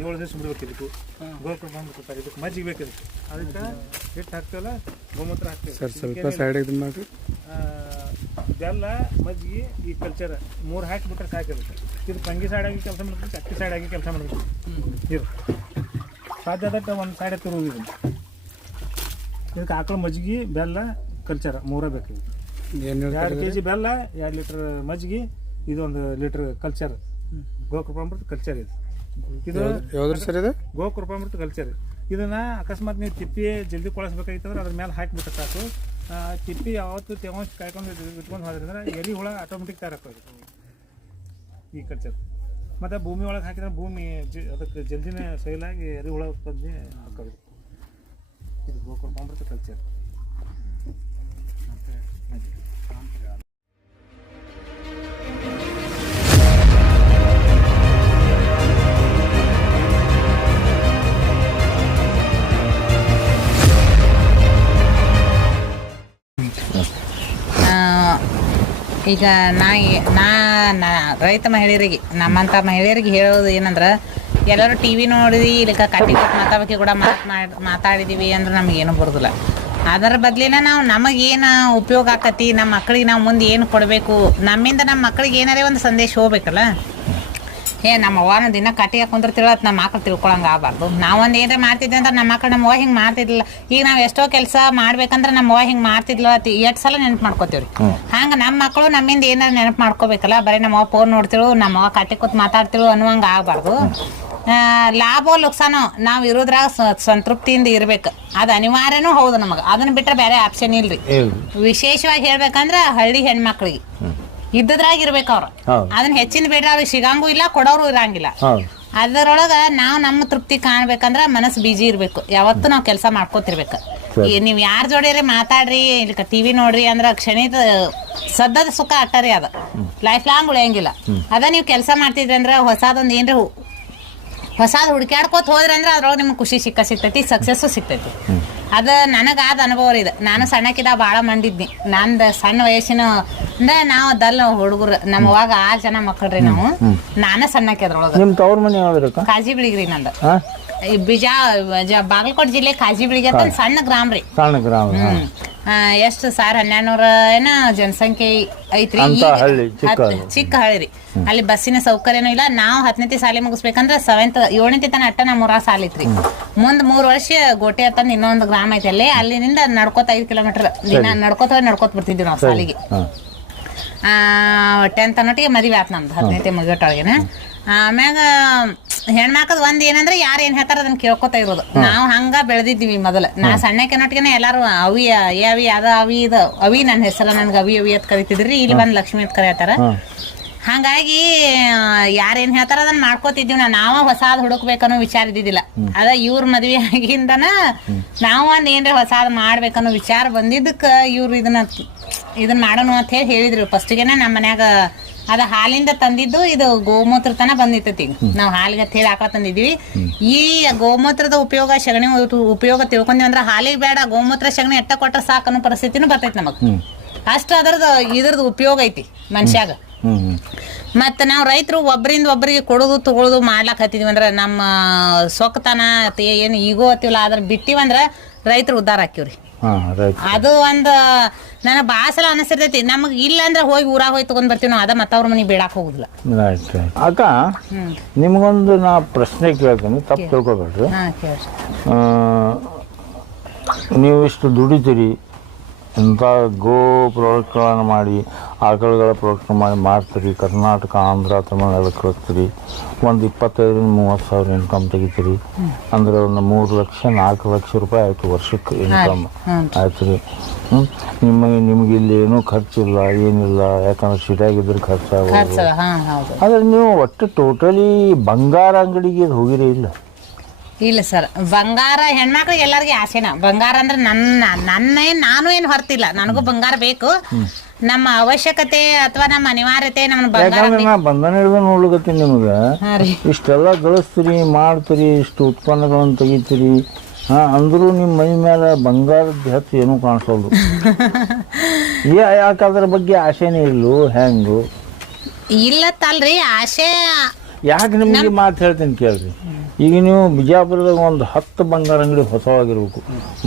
ಏಳು ದಿವಸ ಬಿಡ್ಬೇಕು ಇದಕ್ಕೂ. ಬಂದು ಬಂದ್ಬಿಡ್ತಾರೆ ಇದಕ್ಕೆ ಮಜ್ಜಿಗೆ ಬೇಕು ಇದಕ್ಕೆ. ಅದಕ್ಕೆ ಹಿಟ್ಟು ಹಾಕ್ತೇವಲ್ಲ ಗೋಮೂತ್ರ ಹಾಕ್ತೇವೆ. ಸರ್ ಸ್ವಲ್ಪ ಸೈಡ್ ಆ, ಬೆಲ್ಲ ಮಜ್ಜಿಗೆ ಈ ಕಲ್ಚರ್. ಮೂರು ಹಾಕಿಬಿಟ್ರೆ ಸಾಕಿರುತ್ತೆ ಇದು ಪಂಗಿ ಸೈಡ್ ಆಗಿ ಕೆಲಸ ಮಾಡ್ಬೇಕು ಅಕ್ಕಿ ಸೈಡ್ ಆಗಿ ಕೆಲಸ ಮಾಡಬೇಕು. ಇದು ಸಾಧ್ಯ ಆದಟ್ಟು ಒಂದು ಸೈಡ್ ತಿರುವುದು ಇದು ಇದಕ್ಕೆ ಆಕಳ ಮಜ್ಜಿಗೆ ಬೆಲ್ಲ ಕಲ್ಚರ್. ಮೂರೇ ಬೇಕು ಎರಡು ಕೆ ಜಿ ಬೆಲ್ಲ ಎರಡು ಲೀಟ್ರ್ ಮಜ್ಜಿಗೆ ಇದೊಂದು ಲೀಟ್ರ್ ಕಲ್ಚರ್. ಗೋಕೃಪಾಮೃತ ಕಲ್ಚರ್ ಇದು. ಇದು ಸರ್ ಇದು? ಗೋಕೃಪಾಮೃತ ಕಲ್ಚರ್. ಇದನ್ನ ಅಕಸ್ಮಾತ್ ನೀವು ತಿಪ್ಪಿ ಜಲ್ದಿ ಕೊಳಸ್ಬೇಕಾಗಿತ್ತಂದ್ರೆ ಅದ್ರ ಮೇಲೆ ಹಾಕಿಬಿಟ್ಟು ಸಾಕು. ತಿಪ್ಪಿ ಯಾವತ್ತು ತೇವಾಂಶ ಕಾಯ್ಕೊಂಡು ಇಟ್ಕೊಂಡು ಹೋದ್ರಿಂದ ಎಲಿ ಹುಳ ಆಟೋಮೆಟಿಕ್ ತಯಾರಾಕೋದು ಈ ಕಲ್ಚರ್. ಮತ್ತು ಭೂಮಿ ಒಳಗೆ ಹಾಕಿದ್ರೆ ಭೂಮಿ ಜ ಅದಕ್ಕೆ ಜಲ್ದಿನೇ ಸೈಲಾಗಿ ಎರಿ ಹುಳ ಉತ್ಪತ್ತಿ ಹಾಕೋದು ಇದು ಗೋಕೃಪಾಮೃತ ಕಲ್ಚರ್. ಈಗ ನಾ ನಾ ನಾ- ರೈತ ಮಹಿಳೆಯರಿಗೆ ನಮ್ಮಂಥ ಮಹಿಳೆಯರಿಗೆ ಹೇಳೋದು ಏನಂದ್ರೆ, ಎಲ್ಲರೂ ಟಿ ವಿ ನೋಡಿದ್ವಿ ಇಲ್ಲಿಗೆ ಕಟ್ಟಿ ಕೊಟ್ಟು ಮಾತಾಡಕ್ಕೆ ಕೂಡ ಮಾತು ಮಾತಾಡಿದೀವಿ ಅಂದ್ರೆ ನಮಗೇನು ಬರೋದಿಲ್ಲ. ಅದರ ಬದಲಿನ ನಾವು ನಮಗೇನು ಉಪಯೋಗ ಆಕತಿ ನಮ್ಮ ಮಕ್ಕಳಿಗೆ ನಾವು ಮುಂದೆ ಏನು ಕೊಡಬೇಕು, ನಮ್ಮಿಂದ ನಮ್ಮ ಮಕ್ಕಳಿಗೆ ಏನಾರೇ ಒಂದು ಸಂದೇಶ ಹೋಗ್ಬೇಕಲ್ಲ? ಏ ನಮ್ಮ ಅವ್ವನ ದಿನ ಕಟ್ಟಿ ಹಾಕೊಂಡ್ರೆ ತಿಳತ್ ನಮ್ಮ ಮಕ್ಳು ತಿಳ್ಕೊಳಂಗ ಆಗಬಾರ್ದು. ನಾವೊಂದು ಏನಾರ ಮಾಡ್ತಿದ್ವಿ ಅಂದ್ರೆ ನಮ್ಮ ಮಕ್ಳು ನಮ್ಮ ಅವ್ವ ಹಿಂಗೆ ಮಾಡ್ತಿದ್ದಿಲ್ಲ. ಈಗ ನಾವು ಎಷ್ಟೋ ಕೆಲಸ ಮಾಡ್ಬೇಕಂದ್ರೆ ನಮ್ಮ ಅವ್ವ ಹಿಂಗೆ ಮಾಡ್ತಿದ್ಲ. ಅತಿ ಎಷ್ಟು ಸಲ ನೆನಪು ಮಾಡ್ಕೋತೀವ್ರಿ. ಹಂಗೆ ನಮ್ಮ ಮಕ್ಕಳು ನಮ್ಮಿಂದ ಏನಾರ ನೆನಪು ಮಾಡ್ಕೋಬೇಕಲ್ಲ ಬರೀ ನಮ್ಮ ಅವ್ವ ಫೋನ್ ನೋಡ್ತಿಳು ನಮ್ಮ ಅವ್ವ ಕಟ್ಟಿ ಕೂತ್ ಮಾತಾಡ್ತಿಳು ಅನ್ನುವಂಗೆ ಆಗಬಾರ್ದು. ಲಾಭೋ ಲುಕ್ಸಾನೋ ನಾವು ಇರೋದ್ರಾಗ ಸಂತೃಪ್ತಿಯಿಂದ ಇರ್ಬೇಕು. ಅದು ಅನಿವಾರ್ಯನೂ ಹೌದು ನಮಗೆ. ಅದನ್ನ ಬಿಟ್ಟರೆ ಬೇರೆ ಆಪ್ಷನ್ ಇಲ್ರಿ. ವಿಶೇಷವಾಗಿ ಹೇಳ್ಬೇಕಂದ್ರೆ ಹಳ್ಳಿ ಹೆಣ್ಮಕ್ಳಿಗೆ. ಇದ್ದದ್ರಾಗ ಇರ್ಬೇಕು ಅವ್ರು ಅದನ್ನ ಹೆಚ್ಚಿನ ಬೇಡ ಅವ್ರಿಗೆ ಸಿಗಂಗೂ ಇಲ್ಲ ಕೊಡೋರು ಇರಂಗಿಲ್ಲ. ಅದರೊಳಗ ನಾವು ನಮ್ಮ ತೃಪ್ತಿ ಕಾಣ್ಬೇಕಂದ್ರ ಮನಸ್ಸು ಬಿಜಿ ಇರ್ಬೇಕು. ಯಾವತ್ತು ನಾವು ಕೆಲಸ ಮಾಡ್ಕೋತಿರ್ಬೇಕು. ನೀವ್ ಯಾರ ಜೋಡಿಯರೆ ಮಾತಾಡ್ರಿ ಇಲ್ಲಿ ಟಿವಿ ನೋಡ್ರಿ ಅಂದ್ರ ಕ್ಷಣಿತ ಸದ್ದದ ಸುಖ ಅಟ್ಟರಿ ಅದ. ಲೈಫ್ ಲಾಂಗ್ ಉಳಿಯಂಗಿಲ್ಲ. ಅದ ನೀವು ಕೆಲಸ ಮಾಡ್ತಿದ್ರಿ ಅಂದ್ರ ಹೊಸದೊಂದು ಏನ್ರಿ ಹೊಸಾದ್ ಹುಡ್ಕ್ಯಾಡ್ಕೋತ ಹೋದ್ರಿ ಅಂದ್ರ ಅದ್ರೊಳಗೆ ನಿಮ್ಗೆ ಖುಷಿ ಸಿಕ್ಕ ಸಿಗ್ತೈತಿ ಸಕ್ಸಸ್ಸು ಸಿಗ್ತೈತಿ. ಅದು ನನಗೆ ಆದ ಅನುಭವ ರೀ ಇದು. ನಾನು ಸಣ್ಣಕ್ಕಿದ ಭಾಳ ಮಂಡಿದ್ನಿ. ನಂದು ಸಣ್ಣ ವಯಸ್ಸಿನ ಅಂದ್ರೆ ನಾವು ದಲ್ ಹುಡುಗರು ನಮ್ಮ ಅವಾಗ ಆರು ಜನ ಮಕ್ಕಳ್ರಿ ನಾವು. ನಾನು ಸಣ್ಣಕ್ಕೆ ಅದ್ರೊಳಗೆ ನಿಮ್ಮ ತವ್ರ ಮನೆ ಯಾವ್ದ್ರಕ್ಕ? ಕಾಜಿ ಬಿಳಿಗ್ರಿ ನಂದು ಬಿಜಾ ಬಾಗಲಕೋಟೆ ಜಿಲ್ಲೆ ಕಾಜಿ ಬಿಳಿಗೆ ಅಂತ ಸಣ್ಣ ಗ್ರಾಮ ರೀ. ಸಣ್ಣ ಗ್ರಾಮ ಎಷ್ಟು ಸಾವಿರ ಹನ್ನೆರಡ್ನೂರ ಏನ ಜನಸಂಖ್ಯೆ ಐತ್ರಿ? ಅಂತ ಈಗ ಹಳ್ಳಿ, ಚಿಕ್ಕ ಹತ್- ಹಳ್ಳಿ. ಚಿಕ್ಕ ಹಳ್ಳಿ ರೀ. ಅಲ್ಲಿ ಬಸ್ಸಿನ ಸೌಕರ್ಯನೂ ಇಲ್ಲ. ನಾವು ಹತ್ತನೇತಿ ಸಾಲಿ ಮುಗಿಸ್ಬೇಕಂದ್ರ ಸೆವೆಂತ್ ಏಳನೇತಿ ತನ ಅಟ್ಟ ನಮ್ಮ ಊರ ಸಾಲ ಐತ್ರಿ. ಮುಂದ್ ಮೂರ್ ವರ್ಷ ಗೋಟೆ ಹತ್ತಂದ್ ಇನ್ನೊಂದು ಗ್ರಾಮ ಐತಿ ಅಲ್ಲಿ. ಅಲ್ಲಿಂದ ನಡ್ಕೋತ ಐದು ಕಿಲೋಮೀಟರ್. ದಿನ ನಡ್ಕೋತ ಹೋಗಿ ನಡ್ಕೋತ ಬರ್ತಿದ್ವಿ ನಾವು ಸಾಲಿಗೆ. ಆ ಟೆಂತ್ ಅನ್ನೋಟಿಗೆ ಮದುವೆ ಆತ್ ನಮ್ದು. ಹದಿನೈದು ಮುಗಿಯೋಟೊಳಗೇನೆ ಆಮ್ಯಾಗ ಹೆಣ್ಮಕ್ಳದ್ ಒಂದ್ ಏನಂದ್ರೆ ಯಾರು ಏನ್ ಹೇಳ್ತಾರ ಅದನ್ನ ಕೇಳ್ಕೊತಾ ಇರೋದು. ನಾವು ಹಂಗ ಬೆಳೆದಿದ್ವಿ ಮೊದಲ. ನಾ ಸಣ್ಣ ಅನ್ನೋಟಿಗೆನ ಎಲ್ಲಾರು ಅವಿ ಏ ಅವಿ ಅದ ಅವಿ ಇದು ಅವಿ ನನ್ನ ಹೆಸರ ನನ್ಗೆ ಅವಿ ಅವಿ ಅಂತ ಕರಿತಿದ್ರಿ. ಇಲ್ಲಿ ಬಂದ್ ಲಕ್ಷ್ಮಿ ಅಂತ ಕರೀತಾರ ಹಂಗಾಗಿ ಯಾರೇನ್ ಹೇಳ್ತಾರ ಅದನ್ನ ಮಾಡ್ಕೋತಿದ್ವಿ ನಾ ನಾವ ಹೊಸಾದ್ ಹುಡುಕ್ಬೇಕನ್ನೋ ವಿಚಾರ ಇದ್ದಿದ್ದಿಲ್ಲ. ಅದ ಇವ್ರ ಮದ್ವೆ ಆಗಿಂದನ ನಾವ್ ಒಂದ್ ಏನ್ರ ಹೊಸಾದ್ ಮಾಡ್ಬೇಕನ್ನೋ ವಿಚಾರ ಬಂದಿದ್ದಕ್ಕ ಇವ್ರು ಇದನ್ನ ಇದನ್ನ ಮಾಡೋಣ ಅಂತ ಹೇಳಿ ಹೇಳಿದ್ರು. ಫಸ್ಟ್ಗೆನೆ ನಮ್ಮ ಮನ್ಯಾಗ ಅದ ಹಾಲಿಂದ ತಂದಿದ್ದು ಇದು ಗೋಮೂತ್ರ ತನ ಬಂದಿರ್ತೈತಿ ಈಗ. ನಾವು ಹಾಲಿಗೆ ಹೇಳಿ ಆಕಳ ತಂದಿದ್ವಿ ಈ ಗೋಮೂತ್ರದ ಉಪಯೋಗ ಸಗಣಿ ಉಪಯೋಗ ತಿಳ್ಕೊಂಡ್ವಿ ಅಂದ್ರೆ ಹಾಲಿಗೆ ಬೇಡ ಗೋಮೂತ್ರ ಸಗಣಿ ಎಟ್ಟ ಕೊಟ್ಟರೆ ಸಾಕು ಅನ್ನೋ ಪರಿಸ್ಥಿತಿನೂ ಬರ್ತೈತಿ ನಮಗ್. ಅಷ್ಟ ಅದ್ರದ್ದು ಇದ್ರದ್ದು ಉಪಯೋಗ ಐತಿ ಮನುಷ್ಯಾಗ. ಮತ್ತ ನಾವು ರೈತರು ಒಬ್ಬರಿಂದ ಒಬ್ಬರಿಗೆ ಕೊಡೋದು ತಗೊಳ್ಳೋದು ಮಾಡ್ಲಾಕ್ ಹತ್ತಿದ್ವಿ ಅಂದ್ರೆ ನಮ್ಮ ಸೊಕ್ಕತನ ಏನು ಈಗೋ ಹತ್ತಿವಲ್ಲ ಅದ್ರ ಬಿಟ್ಟಿವಂದ್ರ ರೈತರು ಉದ್ದಾರ ಹಾಕಿವ್ರಿ ಅದು ಒಂದು ನನಗೆ ಭಾಳ ಸಲ ಅನಿಸಿರ್ತೈತಿ. ನಮಗೆ ಇಲ್ಲ ಅಂದ್ರೆ ಹೋಗಿ ಊರಾಗ ಹೋಗಿ ತಗೊಂಡ್ ಬರ್ತೀವಿ ನಾವು. ಅದ ಮತ್ತವ್ರ ಮನೆಗೆ ಬೇಡಾಕ್ ಹೋಗುದಿಲ್ಲ. ಅಕ್ಕ ನಿಮ್ಗೊಂದು ನಾ ಪ್ರಶ್ನೆ ಕೇಳ್ತೀನಿ. ತಪ್ಪು ತಿಳ್ಕೊಬೇಡ್ರಿ. ನೀವು ಇಷ್ಟು ದುಡಿತೀರಿ. ಇಂಥ ಗೋ ಪ್ರಾಡಕ್ಟ್ಗಳನ್ನು ಮಾಡಿ ಆಕಳುಗಳ ಪ್ರಾಡಕ್ಟ್ ಮಾಡಿ ಮಾರ್ತೀರಿ ಕರ್ನಾಟಕ ಆಂಧ್ರ ತಮಿಳ್ನಾಡು ಕಳಿಸ್ತೀರಿ. ಒಂದು ಇಪ್ಪತ್ತೈದರಿಂದ ಮೂವತ್ತು ಸಾವಿರ ಇನ್ಕಮ್ ತೆಗಿತೀರಿ. ಅಂದ್ರೆ ಒಂದು ಮೂರು ಲಕ್ಷ ನಾಲ್ಕು ಲಕ್ಷ ರೂಪಾಯಿ ಆಯಿತು ವರ್ಷಕ್ಕೆ ಇನ್ಕಮ್ ಆಯ್ತು ರೀ ಹ್ಞೂ ನಿಮಗೆ ನಿಮಗೆ ಇಲ್ಲಿ ಏನೂ ಖರ್ಚಿಲ್ಲ ಏನಿಲ್ಲ ಯಾಕಂದ್ರೆ ಸಿಟಿಯಾಗಿದ್ರೆ ಖರ್ಚಾಗ ಆದರೆ ನೀವು ಒಟ್ಟು ಟೋಟಲಿ ಬಂಗಾರ ಅಂಗಡಿಗೆ ಹೋಗಿರೇ ಇಲ್ಲ. ಇಲ್ಲ ಸರ್ ಬಂಗಾರ ಹೆಣ್ಮಕ್ಳಿಗೆ ಎಲ್ಲರಿಗೂ ಆಸೆನ? ಬಂಗಾರ ಅಂದ್ರೆ ನನ್ನ ನನ್ನ ನಾನು ಏನು ಹೊರ್ತಿಲ್ಲ ನನಗೂ ಬಂಗಾರ ಬೇಕು. ನಮ್ಮ ಅವಶ್ಯಕತೆ ಅಥವಾ ನಮ್ಮ ಅನಿವಾರ್ಯತೆ ನಮ್ಮ ಬಂಗಾರ ಯಾಕಂದ್ರೆ ನಾ ಬಂಧನ ಹಿಡಿದು ನೋಡ್ಲಿಕತ್ತೀನಿ ನಿಮ್ಗೆ. ಹಾಂ ರೀ. ಇಷ್ಟೆಲ್ಲ ಗಳಿಸ್ತೀರಿ ಮಾಡ್ತೀರಿ ಇಷ್ಟು ಉತ್ಪನ್ನಗಳನ್ನು ತೆಗಿತೀರಿ ಹಾ ಅಂದ್ರೂ ನಿಮ್ಮ ಮೈ ಮೇಲೆ ಬಂಗಾರದ ಹೆಚ್ಚು ಏನೂ ಕಾಣಿಸೋದು ಏ ಯಾಕೆ ಅದ್ರ ಬಗ್ಗೆ ಆಸೆನೇ ಇಲ್ಲೋ ಹೆಂಗು? ಇಲ್ಲತ್ತಲ್ರಿ ಆಸೆ ಯಾಕೆ ನಿಮಗೆ ಮಾತು ಹೇಳ್ತೀನಿ ಕೇಳ್ರಿ. ಈಗ ನೀವು ಬಿಜಾಪುರದಾಗ ಒಂದು ಹತ್ತು ಬಂಗಾರ ಅಂಗಡಿ ಹೊಸವಾಗಿರ್ಬೇಕು.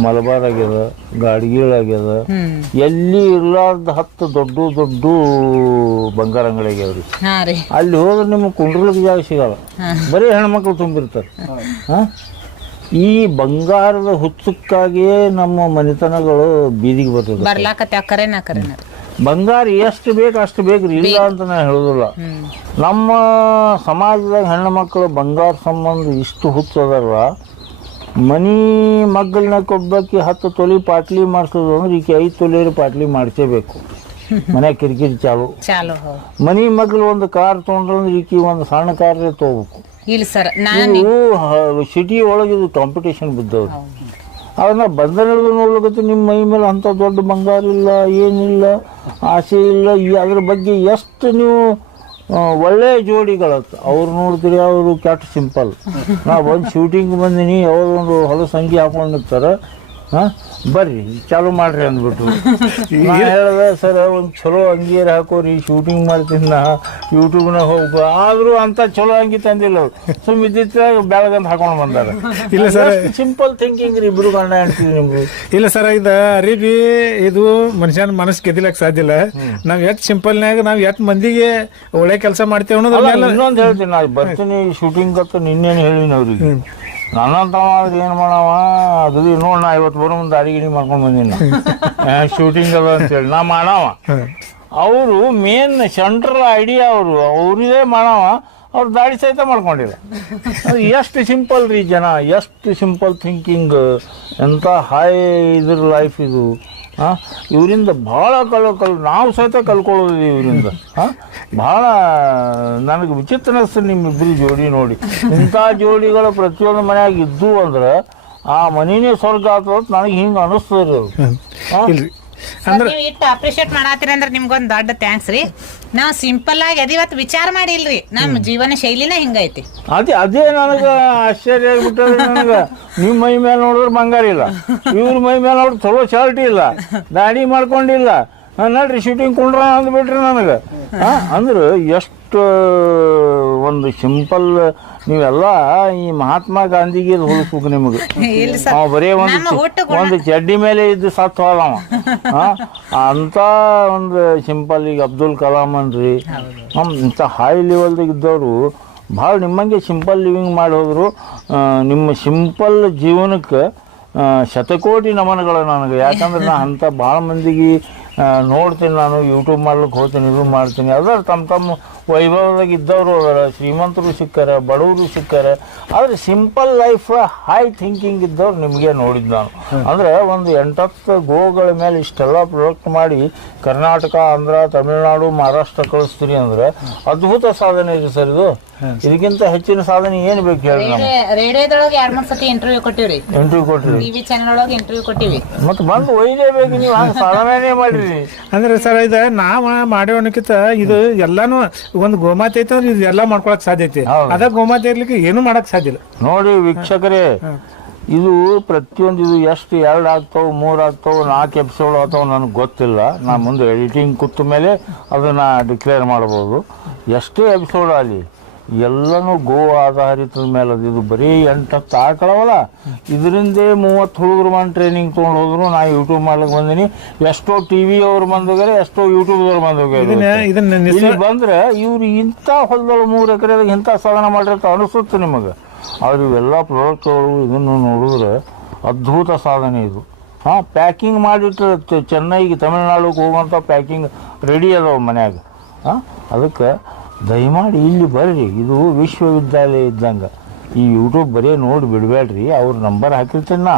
ಮಲಬಾರ್ ಆಗ್ಯದ ಗಾಡಿಗೀಳ್ ಆಗ್ಯದ ಎಲ್ಲಿ ಇರ್ಲಾರ್ದ ಹತ್ತು ದೊಡ್ಡ ದೊಡ್ಡ ಬಂಗಾರ ಅಂಗಡಿ ಆಗ್ಯಾವ್ರಿ ಅಲ್ಲಿ ಹೋದ್ರೆ ನಿಮ್ಗೆ ಕುಂಡ್ರಲಿಕ್ಕೆ ಜಾಗ ಸಿಗಲ್ಲ. ಬರೀ ಹೆಣ್ಮಕ್ಳು ತುಂಬಿರ್ತಾರೆ. ಹಾಂ? ಈ ಬಂಗಾರದ ಹುಚ್ಚಕ್ಕಾಗಿಯೇ ನಮ್ಮ ಮನೆತನಗಳು ಬೀದಿಗೆ ಬರ್ತದೆ. ಬಂಗಾರ ಎಷ್ಟು ಬೇಕು ಅಷ್ಟು ಬೇಕ್ರಿ ಇಲ್ಲ ಅಂತ ನಾ ಹೇಳೋದಿಲ್ಲ. ನಮ್ಮ ಸಮಾಜದಾಗ ಹೆಣ್ಣು ಮಕ್ಕಳು ಬಂಗಾರ ಸಂಬಂಧ ಇಷ್ಟು ಹುಚ್ಚದಾರ ಮನಿ ಮಗ್ಗಲ್ನ ಕೊಬ್ಬಕ್ಕೆ ಹತ್ತು ತೊಲಿ ಪಾಟ್ಲಿ ಮಾಡಿಸೋದು ಅಂದ್ರೆ ಈಕೆ ಐದು ತೊಲಿ ಪಾಟ್ಲಿ ಮಾಡಿಸೇಬೇಕು. ಮನೆ ಕಿರಿಕಿರಿ ಚಾಲು. ಚಾಲು ಮನಿ ಮಗ್ಳು ಒಂದು ಕಾರ್ ತೊಗೊಂಡ್ರೆ ಅಂದ್ರೆ ಈಕಿ ಒಂದು ಸಣ್ಣ ಕಾರ್ ತೊಗೋಬೇಕು. ಇಲ್ಲ ಸರ್ ನಾನು ಸಿಟಿ ಒಳಗೆ ಇದು ಕಾಂಪಿಟೇಷನ್ ಬಿದ್ದವ್ರು. ಅದನ್ನ ಬಂಧನ ನೋಡ್ಲಿಕ್ಕೆ ನಿಮ್ಮ ಮೈ ಮೇಲೆ ಅಂಥ ದೊಡ್ಡ ಬಂಗಾರ ಇಲ್ಲ, ಏನಿಲ್ಲ, ಆಸೆ ಇಲ್ಲ. ಈ ಅದ್ರ ಬಗ್ಗೆ ಎಷ್ಟು ನೀವು ಒಳ್ಳೆಯ ಒಳ್ಳೆ ಜೋಡಿಗಳತ್ತು ಅವ್ರು ನೋಡಿದ್ರಿ ಅವರು ಕ್ಯಾಟ್ ಸಿಂಪಲ್. ನಾ ಒಂದು ಶೂಟಿಂಗ್ ಬಂದಿನಿ, ಅವ್ರು ಒಂದು ಹೊಲ ಸಂಖ್ಯೆ ಹಾಕೊಂಡಿರ್ತಾರೆ ಹಾಂ? ಬರ್ರಿ ಚಾಲು ಮಾಡ್ರಿ ಅಂದ್ಬಿಟ್ಟು. ಹೇಳಿದೆ ಹೇಳ್ದೆ ಸರ್ ಒಂದು ಚಲೋ ಅಂಗೀರ ಹಾಕೋರಿ ಶೂಟಿಂಗ್ ಮಾಡ್ತೀನಿ ನಾ ಯೂಟ್ಯೂಬ್ನಾಗ ಹೋಗ್ಬೇಕು ಆದರೂ ಅಂತ ಚಲೋ ಅಂಗಿ ತಂದಿಲ್ಲ ಅವ್ರು. ಸುಮ್ ಇದ್ದಿತ್ತಾಗ ಬೆಳಗಂತ ಹಾಕೊಂಡು ಬಂದಾರ. ಇಲ್ಲ ಸರ್. ಸಿಂಪಲ್ ಥಿಂಕಿಂಗ್ ರೀ ಇಬ್ರು ಗಂಡ ಹೇಳ್ತೀವಿ ನಿಮ್ಗೆ ಇಲ್ಲ ಸರ್ ಇದು ಅರಿಬಿ ಇದು ಮನುಷ್ಯನ ಮನಸ್ಸು ಗೆದಿಲಕ್ಕೆ ಸಾಧ್ಯ ಇಲ್ಲ. ನಾವು ಎಷ್ಟ್ ಸಿಂಪಲ್ನಾಗ ನಾವು ಎಷ್ಟು ಮಂದಿಗೆ ಒಳ್ಳೆ ಕೆಲಸ ಮಾಡ್ತೇವೆ ಅನ್ನೋದು ಇನ್ನೊಂದು ಹೇಳ್ತೀನಿ ನಾ ಬರ್ತೀನಿ ಶೂಟಿಂಗ್ ಅಂತ ನಿನ್ನೇನು ಹೇಳಿನ ಅವ್ರಿಗೆ. ನನ್ನಂತ ಆದ್ರೆ ಏನು ಮಾಡವ? ಅದು ನೋಡ್ ನಾ ಇವತ್ತು ಬರೋ ಮುಂದೆ ದಾರಿ ಗಿಡಿ ಮಾಡ್ಕೊಂಡು ಬಂದೀನಿ ಶೂಟಿಂಗ್ ಅದ ಅಂತೇಳಿ. ನಾ ಮಾಡವ. ಅವರು ಮೇನ್ ಸೆಂಟ್ರಲ್ ಐಡಿಯಾ ಅವರು. ಅವ್ರಿದೇ ಮಾಡವ. ಅವ್ರು ದಾಡಿ ಸಹಿತ ಮಾಡ್ಕೊಂಡಿಲ್ಲ ಅದು ಎಷ್ಟು ಸಿಂಪಲ್ ರೀ ಜನ. ಎಷ್ಟು ಸಿಂಪಲ್ ಥಿಂಕಿಂಗ್ ಎಂಥ ಹೈ ಇದ್ರ ಲೈಫ್ ಇದು. ಹಾಂ? ಇವರಿಂದ ಭಾಳ ಕಲ್ ಕಲ್ ನಾವು ಸಹಿತ ಕಲ್ಕೊಳ್ಳೋದು ಇವರಿಂದ ಹಾಂ? ಭಾಳ ನನಗೆ ವಿಚಿತ್ರ ಅನಿಸ್ತು ನಿಮ್ಮಿಬ್ಬರು ಜೋಡಿ ನೋಡಿ. ಇಂಥ ಜೋಡಿಗಳು ಪ್ರತಿಯೊಂದು ಮನ್ಯಾಗ ಇದ್ದು ಅಂದ್ರೆ ಆ ಮನೆಯೇ ಸ್ವರ್ಗ ಆತದ ನನಗೆ ಹಿಂಗೆ ಅನಿಸ್ತದೆ ರೀ ಅದು ಹಾಂ ಇಲ್ರಿ ಸರ್, ನೀವು ಇಟ್ಟು ಅಪ್ರಿಶಿಯೇಟ್ ಮಾಡತ್ತೀರಿ ಅಂದ್ರೆ ನಿಮ್ಗೊಂದು ದೊಡ್ಡ ಥ್ಯಾಂಕ್ಸ್ ರೀ. ನಾವು ಸಿಂಪಲ್ ಆಗಿ ಅದ ಇವತ್ತು ವಿಚಾರ ಮಾಡಿಲ್ರಿ. ನಮ್ಮ ಜೀವನ ಶೈಲಿನೇ ಹಿಂಗೈತಿ. ಅದೇ ಅದೇ ನನಗೆ ಆಶ್ಚರ್ಯ ಆಗ್ಬಿಟ್ಟದ ನನಗೆ. ನಿಮ್ಮ ಮೈ ಮೇಲೆ ನೋಡಿದ್ರೆ ಬಂಗಾರ ಇಲ್ಲ. ಇವ್ರ ಮೈ ಮೇಲೆ ನೋಡಿದ್ರೆ ಚಲೋ ಚಾಲ್ಟಿ ಇಲ್ಲ. ದಾಡಿ ಮಾಡ್ಕೊಂಡಿಲ್ಲ. ನೋಡ್ರಿ ಶೂಟಿಂಗ್ ಕೊಂಡ್ರ ಅಂದ್ಬಿಟ್ರಿ ನನಗೆ. ಅಂದ್ರೆ ಎಷ್ಟು ಒಂದು ಸಿಂಪಲ್ ನೀವೆಲ್ಲ ಈ ಮಹಾತ್ಮ ಗಾಂಧಿಗೆ ಹೋಲಿಸ್ಬೇಕು ನಿಮಗೆ. ಅವ ಬರೀ ಒಂದು ಒಂದು ಚಡ್ಡಿ ಮೇಲೆ ಇದ್ದು ಸತ್ತು ಹೋದವ ಹಾ? ಅಂತ ಒಂದು ಸಿಂಪಲ್ ಈಗ ಅಬ್ದುಲ್ ಕಲಾಂ ಅನ್ರಿ ಇಂಥ ಹೈ ಲೆವೆಲ್ದಾಗ ಇದ್ದವರು ಭಾಳ ನಿಮ್ಮಂಗೆ ಸಿಂಪಲ್ ಲಿವಿಂಗ್ ಮಾಡಿ ಹೋದ್ರು. ನಿಮ್ಮ ಸಿಂಪಲ್ ಜೀವನಕ್ಕೆ ಶತಕೋಟಿ ನಮನಗಳು ನನಗೆ. ಯಾಕಂದ್ರೆ ನಾ ಅಂಥ ಭಾಳ ಮಂದಿಗೆ ನೋಡ್ತೀನಿ ನಾನು ಯೂಟ್ಯೂಬ್ ಮಾಡ್ಲಿಕ್ಕೆ ಹೋಗ್ತೀನಿ ಇದು ಮಾಡ್ತೀನಿ. ಅದರ ತಮ್ಮ ತಮ್ಮ ವೈಭವದಾಗ ಇದ್ದವರು ಅದರ ಶ್ರೀಮಂತರು ಸಿಕ್ಕಾರೆ ಬಡವರು ಸಿಕ್ಕಾರೆ ಆದರೆ ಸಿಂಪಲ್ ಲೈಫ್ ಹೈ ಥಿಂಕಿಂಗ್ ಇದ್ದವ್ರು ನಿಮಗೆ ನೋಡಿದ್ದು ನಾನು. ಅಂದರೆ ಒಂದು ಎಂಟತ್ತು ಗೋಗಳ ಮೇಲೆ ಇಷ್ಟೆಲ್ಲ ಪ್ರೊಡಕ್ಟ್ ಮಾಡಿ ಕರ್ನಾಟಕ ಆಂಧ್ರ ತಮಿಳುನಾಡು ಮಹಾರಾಷ್ಟ್ರ ಕಳಿಸ್ತೀನಿ ಅಂದರೆ ಅದ್ಭುತ ಸಾಧನೆ ಇದೆ ಸರ್ ಇದು. ಇದಕ್ಕಿಂತ ಹೆಚ್ಚಿನ ಸಾಧನೆ ಏನು ಬೇಕು ಹೇಳಿ ನಮ್ಗೆ? ರೇಡಿಯೋದೊಳಗೆ ಎರಡ್ ಮೂರ್ ಸತಿ ಇಂಟರ್ವ್ಯೂ ಕೊಟ್ಟಿವ್ರಿ. ಇಂಟರ್ವ್ಯೂ ಕೊಟ್ರಿ ಟಿವಿ ಚಾನೆಲ್ ಒಳಗೆ ಇಂಟರ್ವ್ಯೂ ಕೊಟ್ಟಿವಿ. ಮತ್ತೆ ಬಂದು ಒಯ್ಲೇಬೇಕು ನೀವು ಹಂಗೆ ಸಾಧನೆನೇ ಮಾಡಿರಿ. ಅಂದ್ರೆ ಸರ್ ಇದು ನಾವು ಮಾಡೋ ಅನ್ನೋಕ್ಕಿಂತ ಇದು ಎಲ್ಲಾನು ಒಂದು ಗೋಮಾತೆ ಐತೆ ಅಂದ್ರೆ ಇದು ಎಲ್ಲ ಮಾಡ್ಕೊಳಕ್ ಸಾಧ್ಯ ಐತಿ. ಹೌದು. ಅದ ಗೋಮಾತೆ ಇರ್ಲಿಕ್ಕೆ ಏನು ಮಾಡಕ್ ಸಾಧ್ಯ ಇಲ್ಲ. ನೋಡಿ ವೀಕ್ಷಕರೇ ಇದು ಪ್ರತಿಯೊಂದು ಇದು ಎಷ್ಟು ಎರಡು ಆಗ್ತಾವೆ ಮೂರು ಆಗ್ತಾವೆ ನಾಲ್ಕು ಎಪಿಸೋಡ್ ಆಗ್ತಾವೆ ನನಗೆ ಗೊತ್ತಿಲ್ಲ. ನಾ ಮುಂದೆ ಎಡಿಟಿಂಗ್ ಕೂತ ಮೇಲೆ ಅದನ್ನು ಡಿಕ್ಲೇರ್ ಮಾಡ್ಬೋದು. ಎಷ್ಟೇ ಎಪಿಸೋಡ್ ಆಗಲಿ ಎಲ್ಲನೂ ಗೋ ಆಧಾರಿತದ ಮೇಲೆ ಅದು ಇದು ಬರೀ ಎಂಟು ಹತ್ತು ಆಕಳವಲ್ಲ. ಇದರಿಂದೇ ಮೂವತ್ತು ಹುಡುಗರು ಮನ್ ಟ್ರೈನಿಂಗ್ ತೊಗೊಂಡು ಹೋದ್ರು. ನಾ ಯೂಟ್ಯೂಬ್ ಮಾಡ್ಲಿಕ್ಕೆ ಬಂದೀನಿ. ಎಷ್ಟೋ ಟಿ ವಿ ಅವ್ರು ಬಂದೋಗ್ಯಾರೆ ಎಷ್ಟೋ ಯೂಟ್ಯೂಬ್ದವ್ರು ಬಂದೋಗ್ಯಾರೆ ಇಲ್ಲಿ ಬಂದ್ರೆ ಇವ್ರು ಇಂಥ ಹೊಲದೊಳಗೆ ಮೂರು ಎಕರೆದಾಗ ಇಂಥ ಸಾಧನೆ ಮಾಡಿರ್ತ ಅನಿಸುತ್ತೆ ನಿಮಗೆ. ಆದ್ರೆ ಇವೆಲ್ಲ ಪ್ರಾಡಕ್ಟ್ಗಳು ಇದನ್ನು ನೋಡಿದ್ರೆ ಅದ್ಭುತ ಸಾಧನೆ ಇದು. ಹಾಂ ಪ್ಯಾಕಿಂಗ್ ಮಾಡಿಟ್ಟು ಚೆನ್ನೈಗೆ ತಮಿಳ್ನಾಡಿಗೆ ಹೋಗುವಂಥ ಪ್ಯಾಕಿಂಗ್ ರೆಡಿ ಅದಾವ ಮನ್ಯಾಗ. ಹಾಂ ಅದಕ್ಕೆ ದಯಮಾಡಿ ಇಲ್ಲಿ ಬರ್ರಿ. ಇದು ವಿಶ್ವವಿದ್ಯಾಲಯ ಇದ್ದಂಗೆ. ಈ ಯೂಟ್ಯೂಬ್ ಬರೀ ನೋಡಿ ಬಿಡಬೇಡ್ರಿ. ಅವ್ರ ನಂಬರ್ ಹಾಕಿರ್ತೀನಿ ನಾ.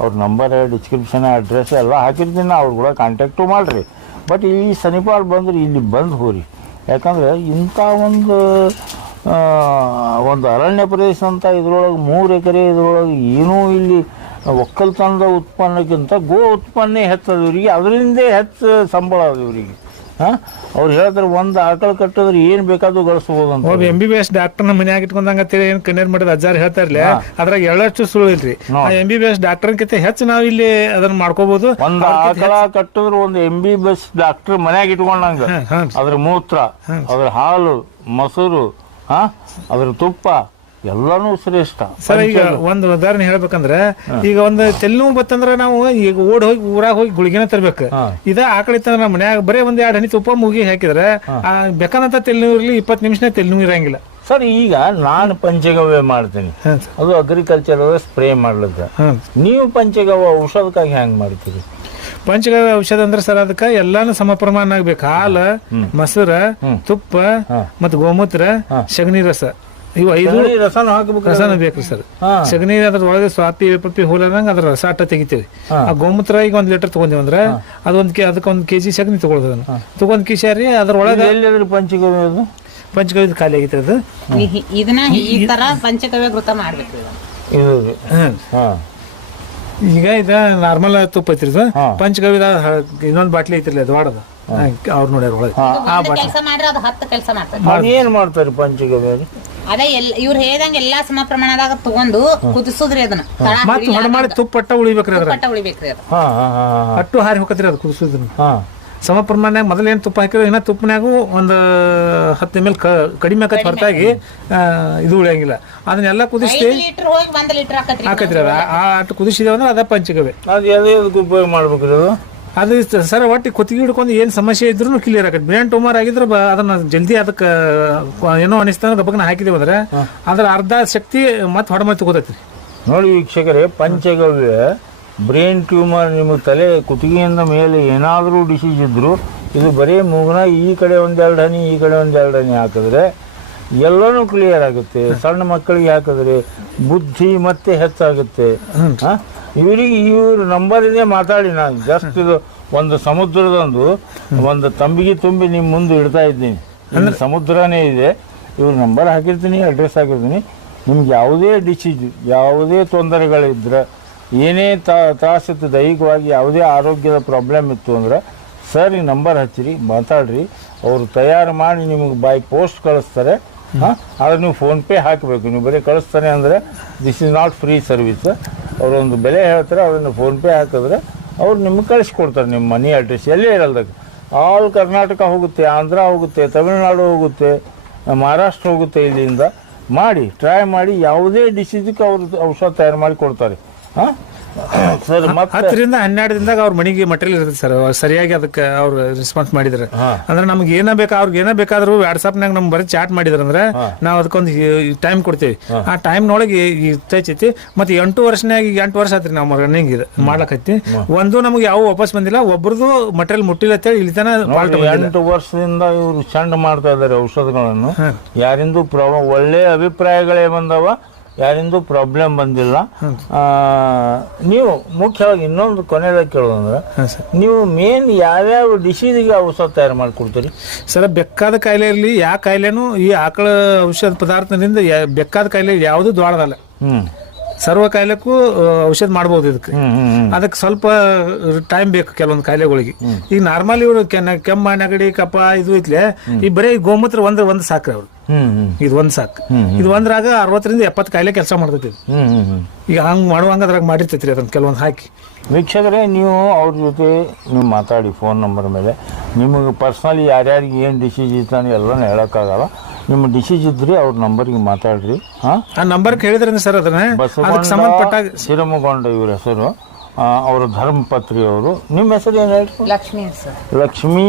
ಅವ್ರ ನಂಬರ್ ಡಿಸ್ಕ್ರಿಪ್ಷನ್ ಅಡ್ರೆಸ್ ಎಲ್ಲ ಹಾಕಿರ್ತೀನಿ ನಾ. ಅವ್ರ ಕೂಡ ಕಾಂಟ್ಯಾಕ್ಟು ಮಾಡಿರಿ. ಬಟ್ ಈ ಶನಿವಾರ ಬಂದ್ರೆ ಇಲ್ಲಿ ಬಂದು ಹೋರಿ. ಯಾಕಂದ್ರೆ ಇಂಥ ಒಂದು ಒಂದು ಅರಣ್ಯ ಪ್ರದೇಶ ಅಂತ ಇದ್ರೊಳಗೆ ಮೂರು ಎಕರೆ ಇದ್ರೊಳಗೆ ಏನೂ ಇಲ್ಲಿ ಒಕ್ಕಲ್ತನದ ಉತ್ಪನ್ನಕ್ಕಿಂತ ಗೋ ಉತ್ಪನ್ನ ಹೆಚ್ಚದ ಇವರಿಗೆ ಅದರಿಂದೇ ಹೆಚ್ಚು ಸಂಬಳ ಅದು ಇವರಿಗೆ. ಅವ್ರು ಹೇಳ್ತಾರೆ ಒಂದು ಆಕಳ ಕಟ್ಟಿದ್ರೆ ಏನು ಬೇಕಾದ್ರೂ ಗಳಿಸ್ಬೋದು ಅಂತ ಒಬ್ಬ ಎಂ ಬಿ ಬಿ ಎಸ್ ಡಾಕ್ಟರ್ನ ಮನ್ಯಾಗ ಇಟ್ಕೊಂಡಂಗ ಏನ್ ಕಣ್ಣೀರ್ ಮಾಡಿದ ಅಜ್ಜಾರ್ ಹೇಳ್ತಾರಲ್ಲ ಅದ್ರಾಗ ಎಳ್ಳಷ್ಟು ಸುಳ್ಳು ಇಲ್ರಿ. ಎಂ ಬಿ ಬಿ ಎಸ್ ಡಾಕ್ಟರ್ಕಿಂತ ಹೆಚ್ಚು ನಾವು ಇಲ್ಲಿ ಅದನ್ನ ಮಾಡ್ಕೋಬಹುದು ಒಂದು ಆಕಳ ಕಟ್ಟಿದ್ರೆ ಒಂದು M B B S doctor ಮನ್ಯಾಗ ಇಟ್ಕೊಂಡಂಗ. ಅದ್ರ ಮೂತ್ರ ಅದ್ರ ಹಾಲು ಮೊಸರು ಹಾ ಅದ್ರ ತುಪ್ಪ ಎಲ್ಲನೂ ಶ್ರೇಷ್ಠ. ಸರ್ ಈಗ ಒಂದು ಉದಾಹರಣೆ ಹೇಳ್ಬೇಕಂದ್ರೆ ಈಗ ಒಂದು ತೆಲ್ಲು ಬತ್ತಂದ್ರೆ ನಾವು ಈಗ ಓಡ್ ಹೋಗಿ ಊರಾಗ ಹೋಗಿ ಗುಳಿಗೆನ ತರ್ಬೇಕು. ಇದ ಆಕಳ ಇತ್ತಂದ್ರ ನಮ್ಮ ಮನ್ಯಾಗ ಬರೇ ಒಂದ್ ಎರಡು ಹನಿ ತುಪ್ಪ ಮುಗಿ ಹಾಕಿದ್ರೆ ಆ ಬೇಕಾದಂತ ತೆಲ್ಲು ಇರ್ಲಿ ಇಪ್ಪತ್ತು ನಿಮಿಷನೇ ತೆಲ್ಲು ಇರಂಗಿಲ್ಲ. ಸರ್ ಈಗ ನಾನು ಪಂಚಗವ್ಯ ಮಾಡ್ತೀನಿ. ಅದು ಅಗ್ರಿಕಲ್ಚರ್ ಸ್ಪ್ರೇ ಮಾಡ್ಲಿಕ್ಕೆ. ನೀವು ಪಂಚಗವ್ಯ ಔಷಧಕ್ಕಾಗಿ ಹೆಂಗ್ ಮಾಡ್ತೀರಿ? ಪಂಚಗವ್ಯ ಔಷಧ ಅಂದ್ರೆ ಸರ್ ಅದಕ್ಕೆ ಎಲ್ಲಾನು ಸಮ ಪ್ರಮಾಣ ಆಗ್ಬೇಕು. ಹಾಲು ಮೊಸರ ತುಪ್ಪ ಮತ್ ಮತ್ತು ಗೋಮೂತ್ರ ಸಗಣಿ ರಸ. ಇವು ಐದು ರಸನ ಹಾಕಬೇಕು ರಸನ ಬೇಕ್ರಿ ಸರ್. ಸಗಣಿ ಅದ್ರ ಒಳಗೆ ಸ್ವಾಪಿ ಪಪ್ಪಿ ಹೋಲಂಗ ಅದ್ರ ರಸ ಅಟ್ಟ ತೆಗಿತೀವಿ. ಆ ಗೋಮೂತ್ರ ಈಗ ಒಂದ್ ಲೀಟರ್ ತಗೊಂಡಿವಿ ಅಂದ್ರೆ ಅದೊಂದ್ ಕೆ ಅದಕ್ಕೆ ಒಂದ್ ಕೆಜಿ ಸಗಣಿ ತಗೊಳ್ತದ ಅದನ್ನ. ತಗೊಂಡ್ ಕಿಶಾರಿ ಅದ್ರ ಒಳಗೆ ಪಂಚಗವ್ಯ ಖಾಲಿ ಆಗಿತ್ತು ಅದು. ಇದನ್ನ ಈ ತರ ಪಂಚಗವ್ಯ ಘೃತ ಮಾಡ್ಬೇಕು. ಈಗ ಇದ ನಾರ್ಮಲ್ ತುಪ್ಪ ಐತ್ರಿ ಇದು. ಪಂಚಗವ್ಯದ ಹ- ಇನ್ನೊಂದ್ ಬಾಟ್ಲಿ ಐತಿರ್ಲಿ ಅದು ವಾಡದ. ಅವ್ರು ನೋಡ್ಯಾರ ಒಳಗೆ ಇದು ಒಂದು ಕೆಲಸ ಮಾಡ್ರೆ ಅದು ಹತ್ತು ಕೆಲಸ ಮಾಡ್ತದೆ. ಅದೇನ್ ಮಾಡ್ತಾರೆ ಪಂಚಗವ್ಯ ರೀ? ಅದೇ ಎಲ್ಲ ಇವ್ರು ಹೇಳ್ದಂಗೆ ಎಲ್ಲಾ ಸಮ ಪ್ರಮಾಣದಾಗ ತಗೊಂಡು ಕುದಿಸುದ್ರಿ ಅದನ್ನ. ತಳ ಮತ್ತ್ ಹೊಡ ಮಾಡಿ ತುಪ್ಪ ಅಟ್ಟ ಉಳಿಬೇಕ್ರಿ ಅದ್ರ ಪಟ್ಟ ಉಳಿಬೇಕ್ರಿ ಅದು. ಹಾ ಹಾ ಹಾ ಹಾ ಅಟ್ಟು ಹಾರಿ ಹೋಗತ್ರಿ ಅದು ಕುದಿಸೋದನ್ನ. ಹಾ. ಸಮ ಪ್ರಮಾಣದಾಗ ಮೊದಲು ಏನು ತುಪ್ಪ ಹಾಕಿರೋ ಇನ್ನ ತುಪ್ಪನ್ಯಾಗು ಒಂದು ಹತ್ತು ಎಂ ಎಲ್ ಕಡಿಮೆ ಆಕತ್ ಹೊರತಾಗಿ ಇದು ಉಳಿಯಂಗಿಲ್ಲ. ಅದನ್ನೆಲ್ಲ ಕುದಿಸಿ ಲೀಟರ್ ಹೋಗಿ ಒಂದ್ ಲೀಟರ್ ಹಾಕತ್ರಿ ಹಾಕತ್ರಿ ಅದ. ಆ ಅಟ್ಟು ಕುದಿಸಿದ್ರೆ ಅದ ಪಂಚಗವ್ಯ ಅದು ಎದಕ್ಕೆ ಉಪಯೋಗ ಮಾಡ್ಬೇಕ್ರಿ ಅದು? ಅದು ಸರ್ ಒಟ್ಟು ಕುತ್ತಿಗೆ ಹಿಡ್ಕೊಂಡು ಏನು ಸಮಸ್ಯೆ ಇದ್ರೂ ಕ್ಲಿಯರ್ ಆಗತ್ತೆ. ಬ್ರೇನ್ ಟ್ಯೂಮರ್ ಆಗಿದ್ರೆ ಬ- ಅದನ್ನ ಜಲ್ದಿ ಅದಕ್ಕೆ ಏನೋ ಅನಿಸ್ತಾನ ಗಬ್ಬಗನ ಹಾಕಿದೇವು ಅಂದ್ರೆ ಅದ್ರ ಅರ್ಧ ಶಕ್ತಿ ಮತ್ತೆ ಹೊಡಮೈ ತಗೋತೈತಿ ನೋಡಿ ವೀಕ್ಷಕರೇ ಪಂಚಗವ್ಯ ಬ್ರೈನ್ ಟ್ಯೂಮರ್ ನಿಮ್ಮ ತಲೆ ಕುತ್ತಿಗೆಯಿಂದ ಮೇಲೆ ಏನಾದರೂ ಡಿಸೀಸ್ ಇದ್ದರೂ ಇದು ಬರೀ ಮೂಗನ ಈ ಕಡೆ ಒಂದೆರಡು ಹನಿ ಈ ಕಡೆ ಒಂದೆರಡು ಹನಿ ಹಾಕಿದ್ರೆ ಎಲ್ಲನೂ ಕ್ಲಿಯರ್ ಆಗುತ್ತೆ. ಸಣ್ಣ ಮಕ್ಕಳಿಗೆ ಹಾಕಿದ್ರೆ ಬುದ್ಧಿ ಮತ್ತೆ ಹೆಚ್ಚಾಗುತ್ತೆ? ಇವರಿಗೆ ಇವ್ರ ನಂಬರ್ ಇದೆ ಮಾತಾಡಿ ನಾನು. ಜಸ್ಟ್ ಇದು ಒಂದು ಸಮುದ್ರದೊಂದು ಒಂದು ತಂಬಿಗೆ ತುಂಬಿ ನಿಮ್ಮ ಮುಂದೆ ಇಡ್ತಾ ಇದ್ದೀನಿ. ಅಂದ್ರೆ ಸಮುದ್ರನೇ ಇದೆ. ಇವ್ರು ನಂಬರ್ ಹಾಕಿರ್ತೀನಿ ಅಡ್ರೆಸ್ ಹಾಕಿರ್ತೀನಿ. ನಿಮ್ಗೆ ಯಾವುದೇ ಡಿಸೀಸ್ ಯಾವುದೇ ತೊಂದರೆಗಳಿದ್ರೆ ಏನೇ ತ್ರಾಸಿತ್ತು ದೈಹಿಕವಾಗಿ ಯಾವುದೇ ಆರೋಗ್ಯದ ಪ್ರಾಬ್ಲಮ್ ಇತ್ತು ಅಂದ್ರೆ ಸರ್ ಈ ನಂಬರ್ ಹಚ್ಚಿರಿ ಮಾತಾಡ್ರಿ. ಅವರು ತಯಾರು ಮಾಡಿ ನಿಮಗೆ ಬೈ ಪೋಸ್ಟ್ ಕಳಿಸ್ತಾರೆ. ಆದ್ರೆ ನೀವು ಫೋನ್ಪೇ ಹಾಕಬೇಕು. ನೀವು ಬರೀ ಕಳಿಸ್ತಾನೆ ಅಂದರೆ this is not free service ಅವರೊಂದು ಬೆಲೆ ಹೇಳ್ತಾರೆ ಅದನ್ನು ಫೋನ್ಪೇ ಹಾಕಿದ್ರೆ ಅವ್ರು ನಿಮ್ಗೆ ಕಳಿಸ್ಕೊಡ್ತಾರೆ, ನಿಮ್ಮ ಮನಿ ಅಡ್ರೆಸ್ ಎಲ್ಲೇ ಇರಲ್ದಾಗ ಆಲ್ ಕರ್ನಾಟಕ ಹೋಗುತ್ತೆ ಆಂಧ್ರ ಹೋಗುತ್ತೆ ತಮಿಳುನಾಡು ಹೋಗುತ್ತೆ ಮಹಾರಾಷ್ಟ್ರ ಹೋಗುತ್ತೆ ಇಲ್ಲಿಂದ. ಮಾಡಿ ಟ್ರೈ ಮಾಡಿ, ಯಾವುದೇ ಡಿಸೀಸ್ಗೆ ಅವರು ಔಷಧ ತಯಾರು ಮಾಡಿ ಕೊಡ್ತಾರೆ. ಹಾಂ? ಸರ್ ಮತ್ತೆ ಹತ್ತರಿಂದ ಹನ್ನೆರಡು ದಿನದಾಗ ಅವ್ರ ಮನೆಗೆ ಮಟೀರಿಯಲ್ ಇರುತ್ತೆ ಸರ್. ಸರಿಯಾಗಿ ಅದಕ್ಕೆ ಅವ್ರು ರೆಸ್ಪಾನ್ಸ್ ಮಾಡಿದ್ರೆ. ಅಂದ್ರೆ ನಮ್ಗೆ ಏನ ಬೇಕಾ ಅವ್ರಿಗೆ ಏನ ಬೇಕಾದ್ರೂ ವಾಟ್ಸಾಪ್ನಾಗ ನಮ್ಗೆ ಬರೀ ಚಾಟ್ ಮಾಡಿದ್ರ ಅಂದ್ರೆ ನಾವು ಅದಕ್ಕೊಂದು ಟೈಮ್ ಕೊಡ್ತೀವಿ. ಆ ಟೈಮ್ನೊಳಗೆ ಇರ್ತೈತಿ ಮತ್ತೆ ಎಂಟು ವರ್ಷನಾಗ ಈಗ ಎಂಟು ವರ್ಷ ಆತ್ರಿ ನಾವು ರನ್ನಿಂಗ್ ಇದು ಮಾಡ್ಲಕತ್ತಿ. ಒಂದು ನಮ್ಗೆ ಯಾವ ವಾಪಸ್ ಬಂದಿಲ್ಲ ಒಬ್ರದ್ದು ಮಟೀರಿಯಲ್ ಮುಟ್ಟಿಲ್ಲ ಅಂತೇಳಿ ಇಲ್ಲಿ ತನ ಎಂಟು ವರ್ಷದಿಂದ ಇವರು ಚಂಡ್ ಮಾಡ್ತಾ ಇದ್ದಾರೆ ಔಷಧಗಳನ್ನು. ಯಾರಿಂದು ಪ್ರಾಬ್ಲಮ್ ಒಳ್ಳೆ ಅಭಿಪ್ರಾಯಗಳೇ ಬಂದವ. ಯಾರಿಂದು ಪ್ರಾಬ್ಲಮ್ ಬಂದಿಲ್ಲ. ನೀವು ಮುಖ್ಯವಾಗಿ ಇನ್ನೊಂದು ಕೊನೆಯದಾಗಿ ಕೇಳೋದಂದ್ರೆ ನೀವು ಮೇನ್ ಯಾವ್ಯಾವ ಡಿಸೀಸ್ಗೆ ಔಷಧ ತಯಾರು ಮಾಡಿಕೊಡ್ತೀರಿ? ಸರ್ ಬೆಕ್ಕಾದ ಕಾಯಿಲೆ ಇರಲಿ ಯಾವ ಕಾಯಿಲೆನೂ ಈ ಆಕಳ ಔಷಧ ಪದಾರ್ಥದಿಂದ ಬೆಕ್ಕಾದ ಕಾಯಿಲೆ ಯಾವುದು ದ್ವಾಡದಲ್ಲ ಸರ್ವ ಕಾಯಿಲೆಕ್ಕೂ ಔಷಧ ಮಾಡ್ಬೋದು ಇದಕ್ಕೆ. ಅದಕ್ಕೆ ಸ್ವಲ್ಪ ಟೈಮ್ ಬೇಕು ಕೆಲವೊಂದು ಕಾಯಿಲೆಗಳಿಗೆ. ಈಗ ನಾರ್ಮಲ್ ಇವರು ಕೆಮ್ಮ ನೆಗಡಿ ಕಪ ಇದು ಐತ್ಲೆ ಈ ಬರೀ ಗೋಮೂತ್ರ ಒಂದ್ರೆ ಒಂದು ಸಾಕ್ರಿ ಅವ್ರು. ಇದು ಒಂದ್ ಸಾಕ್. ಇದು ಒಂದ್ರಾಗ ಅರವತ್ತರಿಂದ ಎಪ್ಪತ್ತು ಕಾಯಿಲೆ ಕೆಲಸ ಮಾಡ್ತೈತಿ ಇದು. ಹ್ಮ್ ಹ್ಮ್ ಹ್ಮ್. ಈಗ ಹಂಗ್ ಮಾಡುವಂಗ ಅದ್ರಾಗ ಮಾಡಿರ್ತೈತ್ರಿ ಅದನ್ನ ಕೆಲವೊಂದು ಹಾಕಿ. ವೀಕ್ಷಕರೇ ನೀವು ಅವ್ರ ಜೊತೆ ನೀವು ಮಾತಾಡಿ ಫೋನ್ ನಂಬರ್ ಮೇಲೆ. ನಿಮಗೆ ಪರ್ಸ್ನಲಿ ಯಾರ್ಯಾರಿಗೆ ಏನು ಡಿಸೀಸ್ ಇತ್ತು ಎಲ್ಲನೂ ಹೇಳೋಕ್ಕಾಗಲ್ಲ. ನಿಮ್ಮ ಡಿಸೀಸ್ ಇದ್ರಿ ಅವ್ರ ನಂಬರ್ಗೆ ಮಾತಾಡ್ರಿ ಹಾಂ? ಆ ನಂಬರ್ ಕೇಳಿದ್ರೆ ಸರ್ ಅದನ್ನ? ಅದಕ್ಕೆ ಸಂಬಂಧಪಟ್ಟಾಗ ಶಿರಮಗೊಂಡ ಇವ್ರ ಹೆಸರು. ಅವರ ಧರ್ಮಪತ್ರಿ ಅವರು. ನಿಮ್ಮ ಹೆಸರು ಏನು ಹೇಳಿ ಲಕ್ಷ್ಮೀ ಸರ್. ಲಕ್ಷ್ಮೀ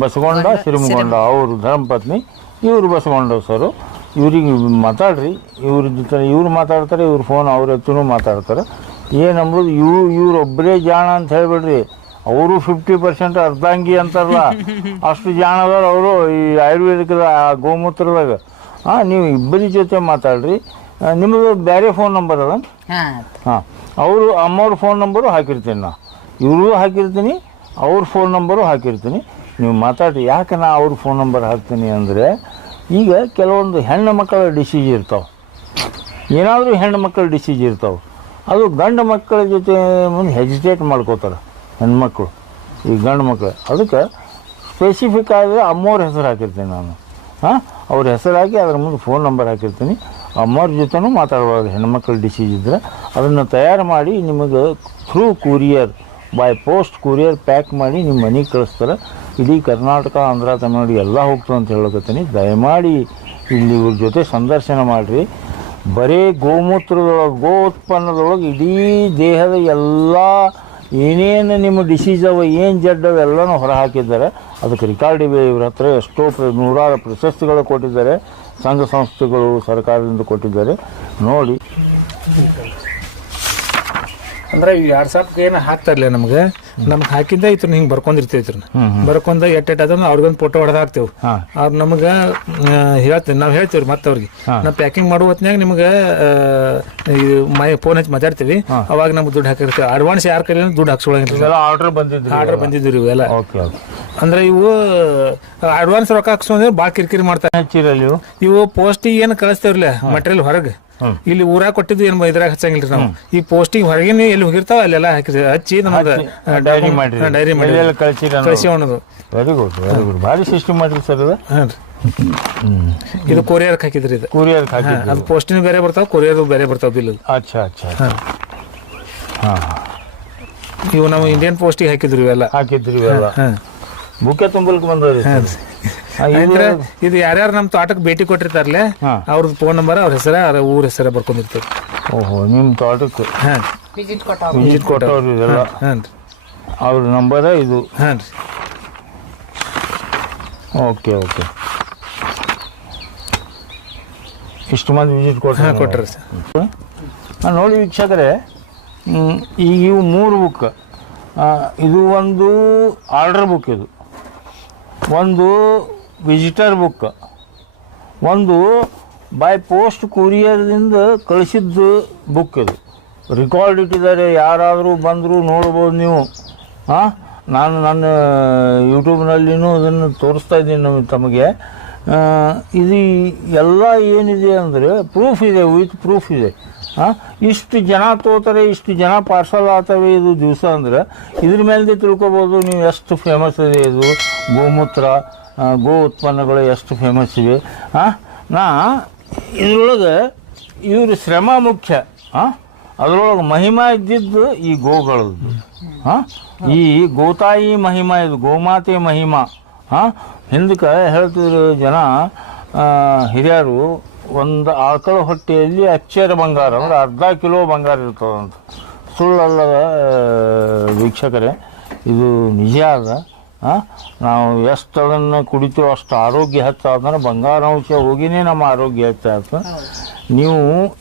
ಬಸಗೊಂಡ ಸಿರಿಮಗೊಂಡ ಅವರು ಧರ್ಮಪತ್ನಿ. ಇವರು ಬಸಗೊಂಡ ಸರು. ಇವ್ರಿಗೆ ಮಾತಾಡ್ರಿ. ಇವ್ರ ಜೊತೆ ಇವ್ರು ಮಾತಾಡ್ತಾರೆ ಇವ್ರ ಫೋನ್ ಅವ್ರ ಹತ್ರನೂ ಮಾತಾಡ್ತಾರೆ. ಏನಂಬುದು ಇವು ಇವ್ರೊಬ್ಬರೇ ಜಾಣ ಅಂತ ಹೇಳ್ಬಿಡ್ರಿ. ಅವರು ಫಿಫ್ಟಿ ಪರ್ಸೆಂಟ್ ಅರ್ಧಾಂಗಿ ಅಂತಾರಲ್ಲ. ಅಷ್ಟು ಜಾಣ ಅದಾರ ಅವರು ಈ ಆಯುರ್ವೇದಿಕದ ಆ ಗೋಮೂತ್ರದಾಗ. ಹಾಂ ನೀವು ಇಬ್ಬರಿ ಜೊತೆ ಮಾತಾಡ್ರಿ. ನಿಮ್ಮದು ಬೇರೆ ಫೋನ್ ನಂಬರ್ ಅದ? ಹಾ. ಹಾಂ. ಅವರು ಅಮ್ಮವ್ರ ಫೋನ್ ನಂಬರು ಹಾಕಿರ್ತೀನಿ ನಾ. ಇವ್ರಿಗೂ ಹಾಕಿರ್ತೀನಿ ಅವ್ರ ಫೋನ್ ನಂಬರು ಹಾಕಿರ್ತೀನಿ. ನೀವು ಮಾತಾಡಿ, ಯಾಕೆ ನಾ ಅವ್ರ ಫೋನ್ ನಂಬರ್ ಹಾಕ್ತೀನಿ ಅಂದರೆ, ಈಗ ಕೆಲವೊಂದು ಹೆಣ್ಣು ಮಕ್ಕಳ ಡಿಸೀಜ್ ಇರ್ತಾವೆ. ಏನಾದರೂ ಹೆಣ್ಣು ಮಕ್ಕಳ ಡಿಸೀಜ್ ಇರ್ತಾವೆ. ಅದು ಗಂಡು ಮಕ್ಕಳ ಜೊತೆ ಮುಂದೆ ಹೆಜಿಟೇಟ್ ಮಾಡ್ಕೋತಾರೆ ಹೆಣ್ಮಕ್ಳು ಈ ಗಂಡು ಮಕ್ಕಳು ಅದಕ್ಕೆ ಸ್ಪೆಸಿಫಿಕ್ ಆಗಿ ಅಮ್ಮವ್ರ ಹೆಸರು ಹಾಕಿರ್ತೀನಿ ನಾನು. ಹಾಂ? ಅವ್ರ ಹೆಸರು ಹಾಕಿ ಅದ್ರ ಮುಂದೆ ಫೋನ್ ನಂಬರ್ ಹಾಕಿರ್ತೀನಿ. ಅಮ್ಮವ್ರ ಜೊತೆನೂ ಮಾತಾಡ್ಬಾರ್ದು ಹೆಣ್ಮಕ್ಳ ಡಿಸೀಸ್ ಇದ್ದರೆ ಅದನ್ನು ತಯಾರು ಮಾಡಿ ನಿಮಗೆ through courier by post courier pack ಮಾಡಿ ನಿಮ್ಮ ಮನೆಗೆ ಕಳಿಸ್ತಾರೆ. ಇಡೀ ಕರ್ನಾಟಕ, ಆಂಧ್ರ, ತಮಿಳುನಾಡು ಎಲ್ಲ ಹೋಗ್ತು ಅಂತ ಹೇಳಕತ್ತೀನಿ. ದಯಮಾಡಿ ಇಲ್ಲಿ ಇವ್ರ ಜೊತೆ ಸಂದರ್ಶನ ಮಾಡಿರಿ. ಬರೀ ಗೋಮೂತ್ರದೊಳಗೆ ಗೋ ಉತ್ಪನ್ನದೊಳಗೆ ಇಡೀ ದೇಹದ ಎಲ್ಲ ಏನೇನು ನಿಮ್ಮ ಡಿಸೀಸ್ ಅವ, ಏನು ಜಡ್ಡವ ಎಲ್ಲನೂ ಹೊರ ಹಾಕಿದ್ದಾರೆ ಅದಕ್ಕೆ ರಿಕಾರ್ಡ್ ಇವೆ ಇವ್ರ ಹತ್ರ ಎಷ್ಟೋ ನೂರಾರು ಪ್ರಶಸ್ತಿಗಳು ಕೊಟ್ಟಿದ್ದಾರೆ. ಸಂಘ ಸಂಸ್ಥೆಗಳು ಸರ್ಕಾರದಿಂದ ಕೊಟ್ಟಿದ್ದಾರೆ. ನೋಡಿ. ಅಂದ್ರೆ ಈ ಎರಡು ಸಾವಿರ ಏನು ಹಾಕ್ತಾರಲ್ಲ ನಮ್ಗೆ? ನಮ್ಗೆ ಹಾಕಿಂದ ಇತ್ರ ಹಿಂಗ್ ಬರ್ಕೊಂಡಿರ್ತೀವಿ ಇತ್ರನ ಬರ್ಕೊಂಡ ಎಟ್ ಎಟ್ ಅದನ್ನ ಅವ್ರಿಗೊಂದು ಫೋಟೋ ಹೊಡೆದು ಹಾಕ್ತೇವೆ ಅವ್ರು ನಮಗ ಹೇಳ್ತೇವೆ ನಾವು ಹೇಳ್ತೀವಿ ಮತ್ತೆ ಅವ್ರಿಗೆ ನಾವು ಪ್ಯಾಕಿಂಗ್ ಮಾಡೋ ಹೊತ್ನ್ಯಾಗ ನಿಮ್ಗೆ ಮೈ ಫೋನ್ ಹಚ್ಚಿ ಮಾತಾಡ್ತೀವಿ. ಅವಾಗ ನಮ್ಗೆ ದುಡ್ಡು ಹಾಕಿರ್ತೇವೆ. ಅಡ್ವಾನ್ಸ್ ಯಾರ ಕೈಲಿ ದುಡ್ಡು ಹಾಕ್ಸೋಳಂಗಿಲ್ಲ ಆರ್ಡರ್ ಬಂದಿದ್ದು ಆರ್ಡರ್ ಬಂದಿದ್ವಿ ರೀ ಇವೆಲ್ಲ. ಅಂದ್ರೆ ಇವು ಅಡ್ವಾನ್ಸ್ ರೊಕ್ಕ ಹಾಕ್ಸೋದ್ರೆ ಭಾಳ ಕಿರಿಕಿರಿ ಮಾಡ್ತಾರೆ. ಇವು? ಪೋಸ್ಟಿಗೆ ಏನು ಕಳಿಸ್ತೇವ್ರಲ್ಲ ಮಟೀರಿಯಲ್ ಹೊರಗೆ? ಇಲ್ಲಿ ಊರಾಗ ಕೊಟ್ಟಿದ್ದು ಏನು ಇದ್ರಾಗ ಹಚ್ಚಂಗಿಲ್ರಿ ನಾವು? ಈ ಪೋಸ್ಟಿಂಗ್ ಹೊರಗಿನ ಎಲ್ಲಿ ಹೋಗಿರ್ತಾವ ಅಲ್ಲೆಲ್ಲ ಹಾಕಿ ಹಚ್ಚಿ ನಮ್ಗೆ ಡೈರಿ ಮಾಡಿರಿ ಡೈರಿ ಮಾಡಿ ಕಳ್ಸಿ ಕಳ್ಸಿರಿ ಕಳಿಸಿ ಅನ್ನೋದು ವೆರಿ ಗುಡ್ ವೆರಿ ಗುಡ್ ಭಾರಿ ಸಿಸ್ಟಮ್ ಮಾಡಿರಿ ಸರ್ ಇದು ಹಾಂ ಇದು ಕೊರಿಯರ್ಗೆ ಹಾಕಿದ್ರಿ ಇದು. ಕೊರಿಯರ್ಗೆ ಹಾಕಿ ಅದು ಪೋಸ್ಟಿನ ಬೇರೆ ಬರ್ತಾವ ಕೊರಿಯರ್ ಬೇರೆ ಬರ್ತಾವ ಬಿಲ್ ಅಚ್ಚಾ ಅಚ್ಚಾ ಹಾಂ. ಹಾಂ. ಇವು ನಾವು ಇಂಡಿಯನ್ ಪೋಸ್ಟಿಗೆ ಹಾಕಿದ್ರು ಇವೆಲ್ಲ. ಹಾಕಿದ್ರು ಇವೆಲ್ಲ. ಹಾಂ ಬುಕ್ಕೆ ತುಂಬಲ್ಕ್ ಬಂದವ್ರಿ ಇದು- ಅಂದ್ರೆ ಇದು ಯಾರ್ಯಾರು ನಮ್ಮ ತೋಟಕ್ಕೆ ಭೇಟಿ ಕೊಟ್ಟಿರ್ತಾರಲ್ಲೇ ಹಾ. ಅವ್ರದ್ದು ಫೋನ್ ನಂಬರ್ ಅವ್ರ ಹೆಸರ ಅವ್ರ ಊರ ಹೆಸರ ಬರ್ಕೊಂಡಿರ್ತಾರೆ ಓಹೋ ನಿಮ್ಮ ತೋಟಕ್ಕೆ ಹಾಂ. ವಿಸಿಟ್ ಕೊಟ್ಟ ವಿಸಿಟ್ ಕೊಟ್ಟವ್ರು ಇದೆಲ್ಲ ಹಾಂ ರೀ. ಅವ್ರ ನಂಬರ ಇದು. ಹಾಂ ರೀ. ಓಕೆ ಓಕೆ ಇಷ್ಟು ಮಂದಿ ವಿಸಿಟ್ ಕೊಟ್ಟು ಹಾಂ ಸರ್. ಸರ್ ನೋಡಿ ವೀಕ್ಷಕರೇ ಈಗ ಇವು ಮೂರು ಬುಕ್ ಇದು ಒಂದು ಆರ್ಡರ್ ಬುಕ್ ಇದು. ಒಂದು ವಿಸಿಟರ್ ಬುಕ್ ಒಂದು ಬೈ ಪೋಸ್ಟ್ ಕುರಿಯರ್ದಿಂದ ಕಳಿಸಿದ್ದು ಬುಕ್ ಇದು. ರೆಕಾರ್ಡ್ ಇಟ್ಟಿದ್ದಾರೆ ಯಾರಾದರೂ ಬಂದರೂ ನೋಡ್ಬೋದು ನೀವು. ಹಾಂ? ನಾನು ನನ್ನ ಯೂಟ್ಯೂಬ್ನಲ್ಲಿನೂ ಅದನ್ನು ತೋರಿಸ್ತಾ ಇದ್ದೀನಿ ನಮಗೆ ತಮಗೆ. ಇದು ಎಲ್ಲ ಏನಿದೆ ಅಂದರೆ ಪ್ರೂಫ್ ಇದೆ ವಿತ್ ಪ್ರೂಫ್ ಇದೆ. ಹಾಂ? ಇಷ್ಟು ಜನ ತೋತಾರೆ, ಇಷ್ಟು ಜನ ಪಾರ್ಸಲ್ ಆಗ್ತವೆ ಇದು ದಿವಸ ಅಂದ್ರೆ. ಇದ್ರ ಮೇಲೆ ತಿಳ್ಕೊಬೋದು ನೀವು ಎಷ್ಟು ಫೇಮಸ್ ಇದೆ ಇದು. ಗೋಮೂತ್ರ ಗೋ ಉತ್ಪನ್ನಗಳು ಎಷ್ಟು ಫೇಮಸ್ ಇವೆ. ಹಾಂ? ನಾ, ಇದ್ರೊಳಗೆ ಇವ್ರ ಶ್ರಮ ಮುಖ್ಯ. ಹಾಂ? ಅದರೊಳಗೆ ಮಹಿಮಾ ಇದ್ದಿದ್ದು ಈ ಗೋಗಳದ್ದು. ಹಾಂ? ಈ ಗೋತಾಯಿ ಮಹಿಮಾ, ಇದು ಗೋಮಾತೆ ಮಹಿಮಾ. ಹಾಂ? ಹಿಂದಕ್ಕೆ ಹೇಳ್ತಿದ್ರು ಜನ ಹಿರಿಯರು, ಒಂದು ಆಕಳ ಹೊಟ್ಟೆಯಲ್ಲಿ ಅಚ್ಚೇರ ಬಂಗಾರ, ಅಂದ್ರೆ ಅರ್ಧ ಕಿಲೋ ಬಂಗಾರ ಇರ್ತದಂತ. ಸುಳ್ಳಲ್ಲದ ವೀಕ್ಷಕರೇ, ಇದು ನಿಜ ಅದ ನಾವು ಎಷ್ಟು ಅದನ್ನು ಕುಡಿತೀವೋ ಅಷ್ಟು ಆರೋಗ್ಯ ಹೆಚ್ಚಾದ್ರೆ ಬಂಗಾರಾಂಶ ಹೋಗಿನೇ ನಮ್ಮ ಆರೋಗ್ಯ ಹೆಚ್ಚಾಯ್ತು ನೀವು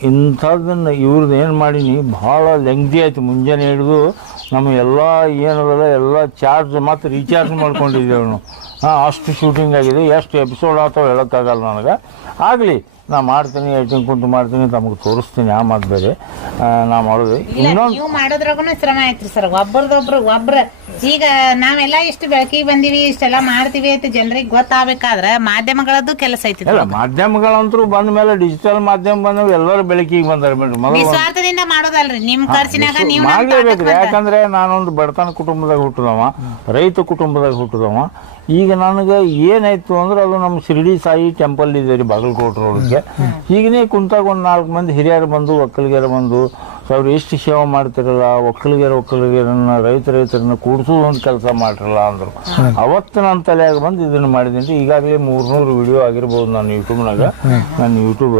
ಇಂಥದ್ದನ್ನು ಇವ್ರದ್ದು ಏನು ಮಾಡೀನಿ ಭಾಳ ಲೆಂಗ್ದಿ ಆಯ್ತು. ಮುಂಜಾನೆ ಹಿಡಿದು ನಮ್ಮ ಎಲ್ಲ ಏನದಲ್ಲ ಎಲ್ಲ ಚಾರ್ಜ್ ಮತ್ತು ರೀಚಾರ್ಜ್ ಮಾಡ್ಕೊಂಡಿದ್ದೇವೆ ನಾವು. ಹಾಂ ಅಷ್ಟು ಶೂಟಿಂಗ್ ಆಗಿದೆ ಎಷ್ಟು ಎಪಿಸೋಡ್ ಆಗ್ತಾವೆ ಹೇಳೋಕ್ಕಾಗಲ್ಲ ನನಗೆ. ಆಗಲಿ ನಾ ಮಾಡ್ತೀನಿ ಎಡಿಟಿಂಗ್ ಕುಂತು ಮಾಡ್ತೀನಿ ತಮಗೆ ತೋರಿಸ್ತೀನಿ ಆ ಮಾತು ಬೇರೆ. ನಾ ಮಾಡೋದು. ಇನ್ನೊಂದು ಮಾಡೋದ್ರಾಗೂ ಶ್ರಮ ಆಯ್ತು ಸರ್. ಒಬ್ಬರದೊಬ್ರು ಒಬ್ರ ಈಗ ನಾವೆಲ್ಲ ಇಷ್ಟು ಬೆಳಕಿಗೆ ಬಂದಿವಿ ಇಷ್ಟೆಲ್ಲ ಮಾಡ್ತೀವಿ ಅಂತ ಜನರಿಗೆ ಗೊತ್ತಾಗಬೇಕಾದ್ರೆ ಮಾಧ್ಯಮಗಳದ್ದು ಕೆಲಸ ಐತಿ ಮಾಧ್ಯಮಗಳಂತೂ ಮಾಧ್ಯಮಗಳಂತರೂ ಬಂದ ಮೇಲೆ ಡಿಜಿಟಲ್ ಮಾಧ್ಯಮ ಬಂದ ಎಲ್ಲರೂ ಬೆಳಕಿಗೆ ಬಂದ್ರೆ ಬಿಡ್ರಿ ಮೊದಲು ನಿಸ್ವಾರ್ಥದಿಂದ ಮಾಡೋದಲ್ರಿ ನಿಮ್ ಖರ್ಚಿನಾಗ ನೀವು ನಮ್ ಮಾಡ್ಲೇಬೇಕ್ರಿ ಬಂದ- ಯಾಕಂದ್ರೆ ನಾನೊಂದು ಬಡತನ ಕುಟುಂಬದಾಗ ಹುಟ್ಟಿದವ ರೈತ ಕುಟುಂಬದಾಗ ಹುಟ್ಟಿದವ. ಈಗ ನನಗೆ ಏನಾಯ್ತು ಅಂದ್ರೆ ಅದು ನಮ್ಮ ಶಿರಡಿ ಸಾಯಿ ಟೆಂಪಲ್ ಇದೆ ರೀ ಬಾಗಲಕೋಟೆ ರೋಡ್ಗೆ. ಈಗನೇ ಕುಂತಾಗ ಒಂದು ನಾಲ್ಕು ಮಂದಿ ಹಿರಿಯರು ಬಂದು ಒಕ್ಕಲಿಗರು ಬಂದು ಅವ್ರು ಎಷ್ಟು ಸೇವೆ ಮಾಡ್ತಿರಲ್ಲ ಒಕ್ಕಲಿಗರ ಒಕ್ಕಲಿಗರನ್ನ ರೈತ ರೈತರನ್ನ ಕೂಡಿಸೋದು ಒಂದು ಕೆಲಸ ಮಾಡಿರಲ್ಲ ಅಂದರು. ಅವತ್ತು ನನ್ನ ತಲೆಯಾಗ ಬಂದು ಇದನ್ನು ಮಾಡಿದ್ದೀನಿ ಈಗಾಗಲೇ ಮೂರ್ನೂರು ವಿಡಿಯೋ ಆಗಿರ್ಬೋದು ನಾನು ಯೂಟ್ಯೂಬ್ನಾಗ ನನ್ನ ಯೂಟ್ಯೂಬ್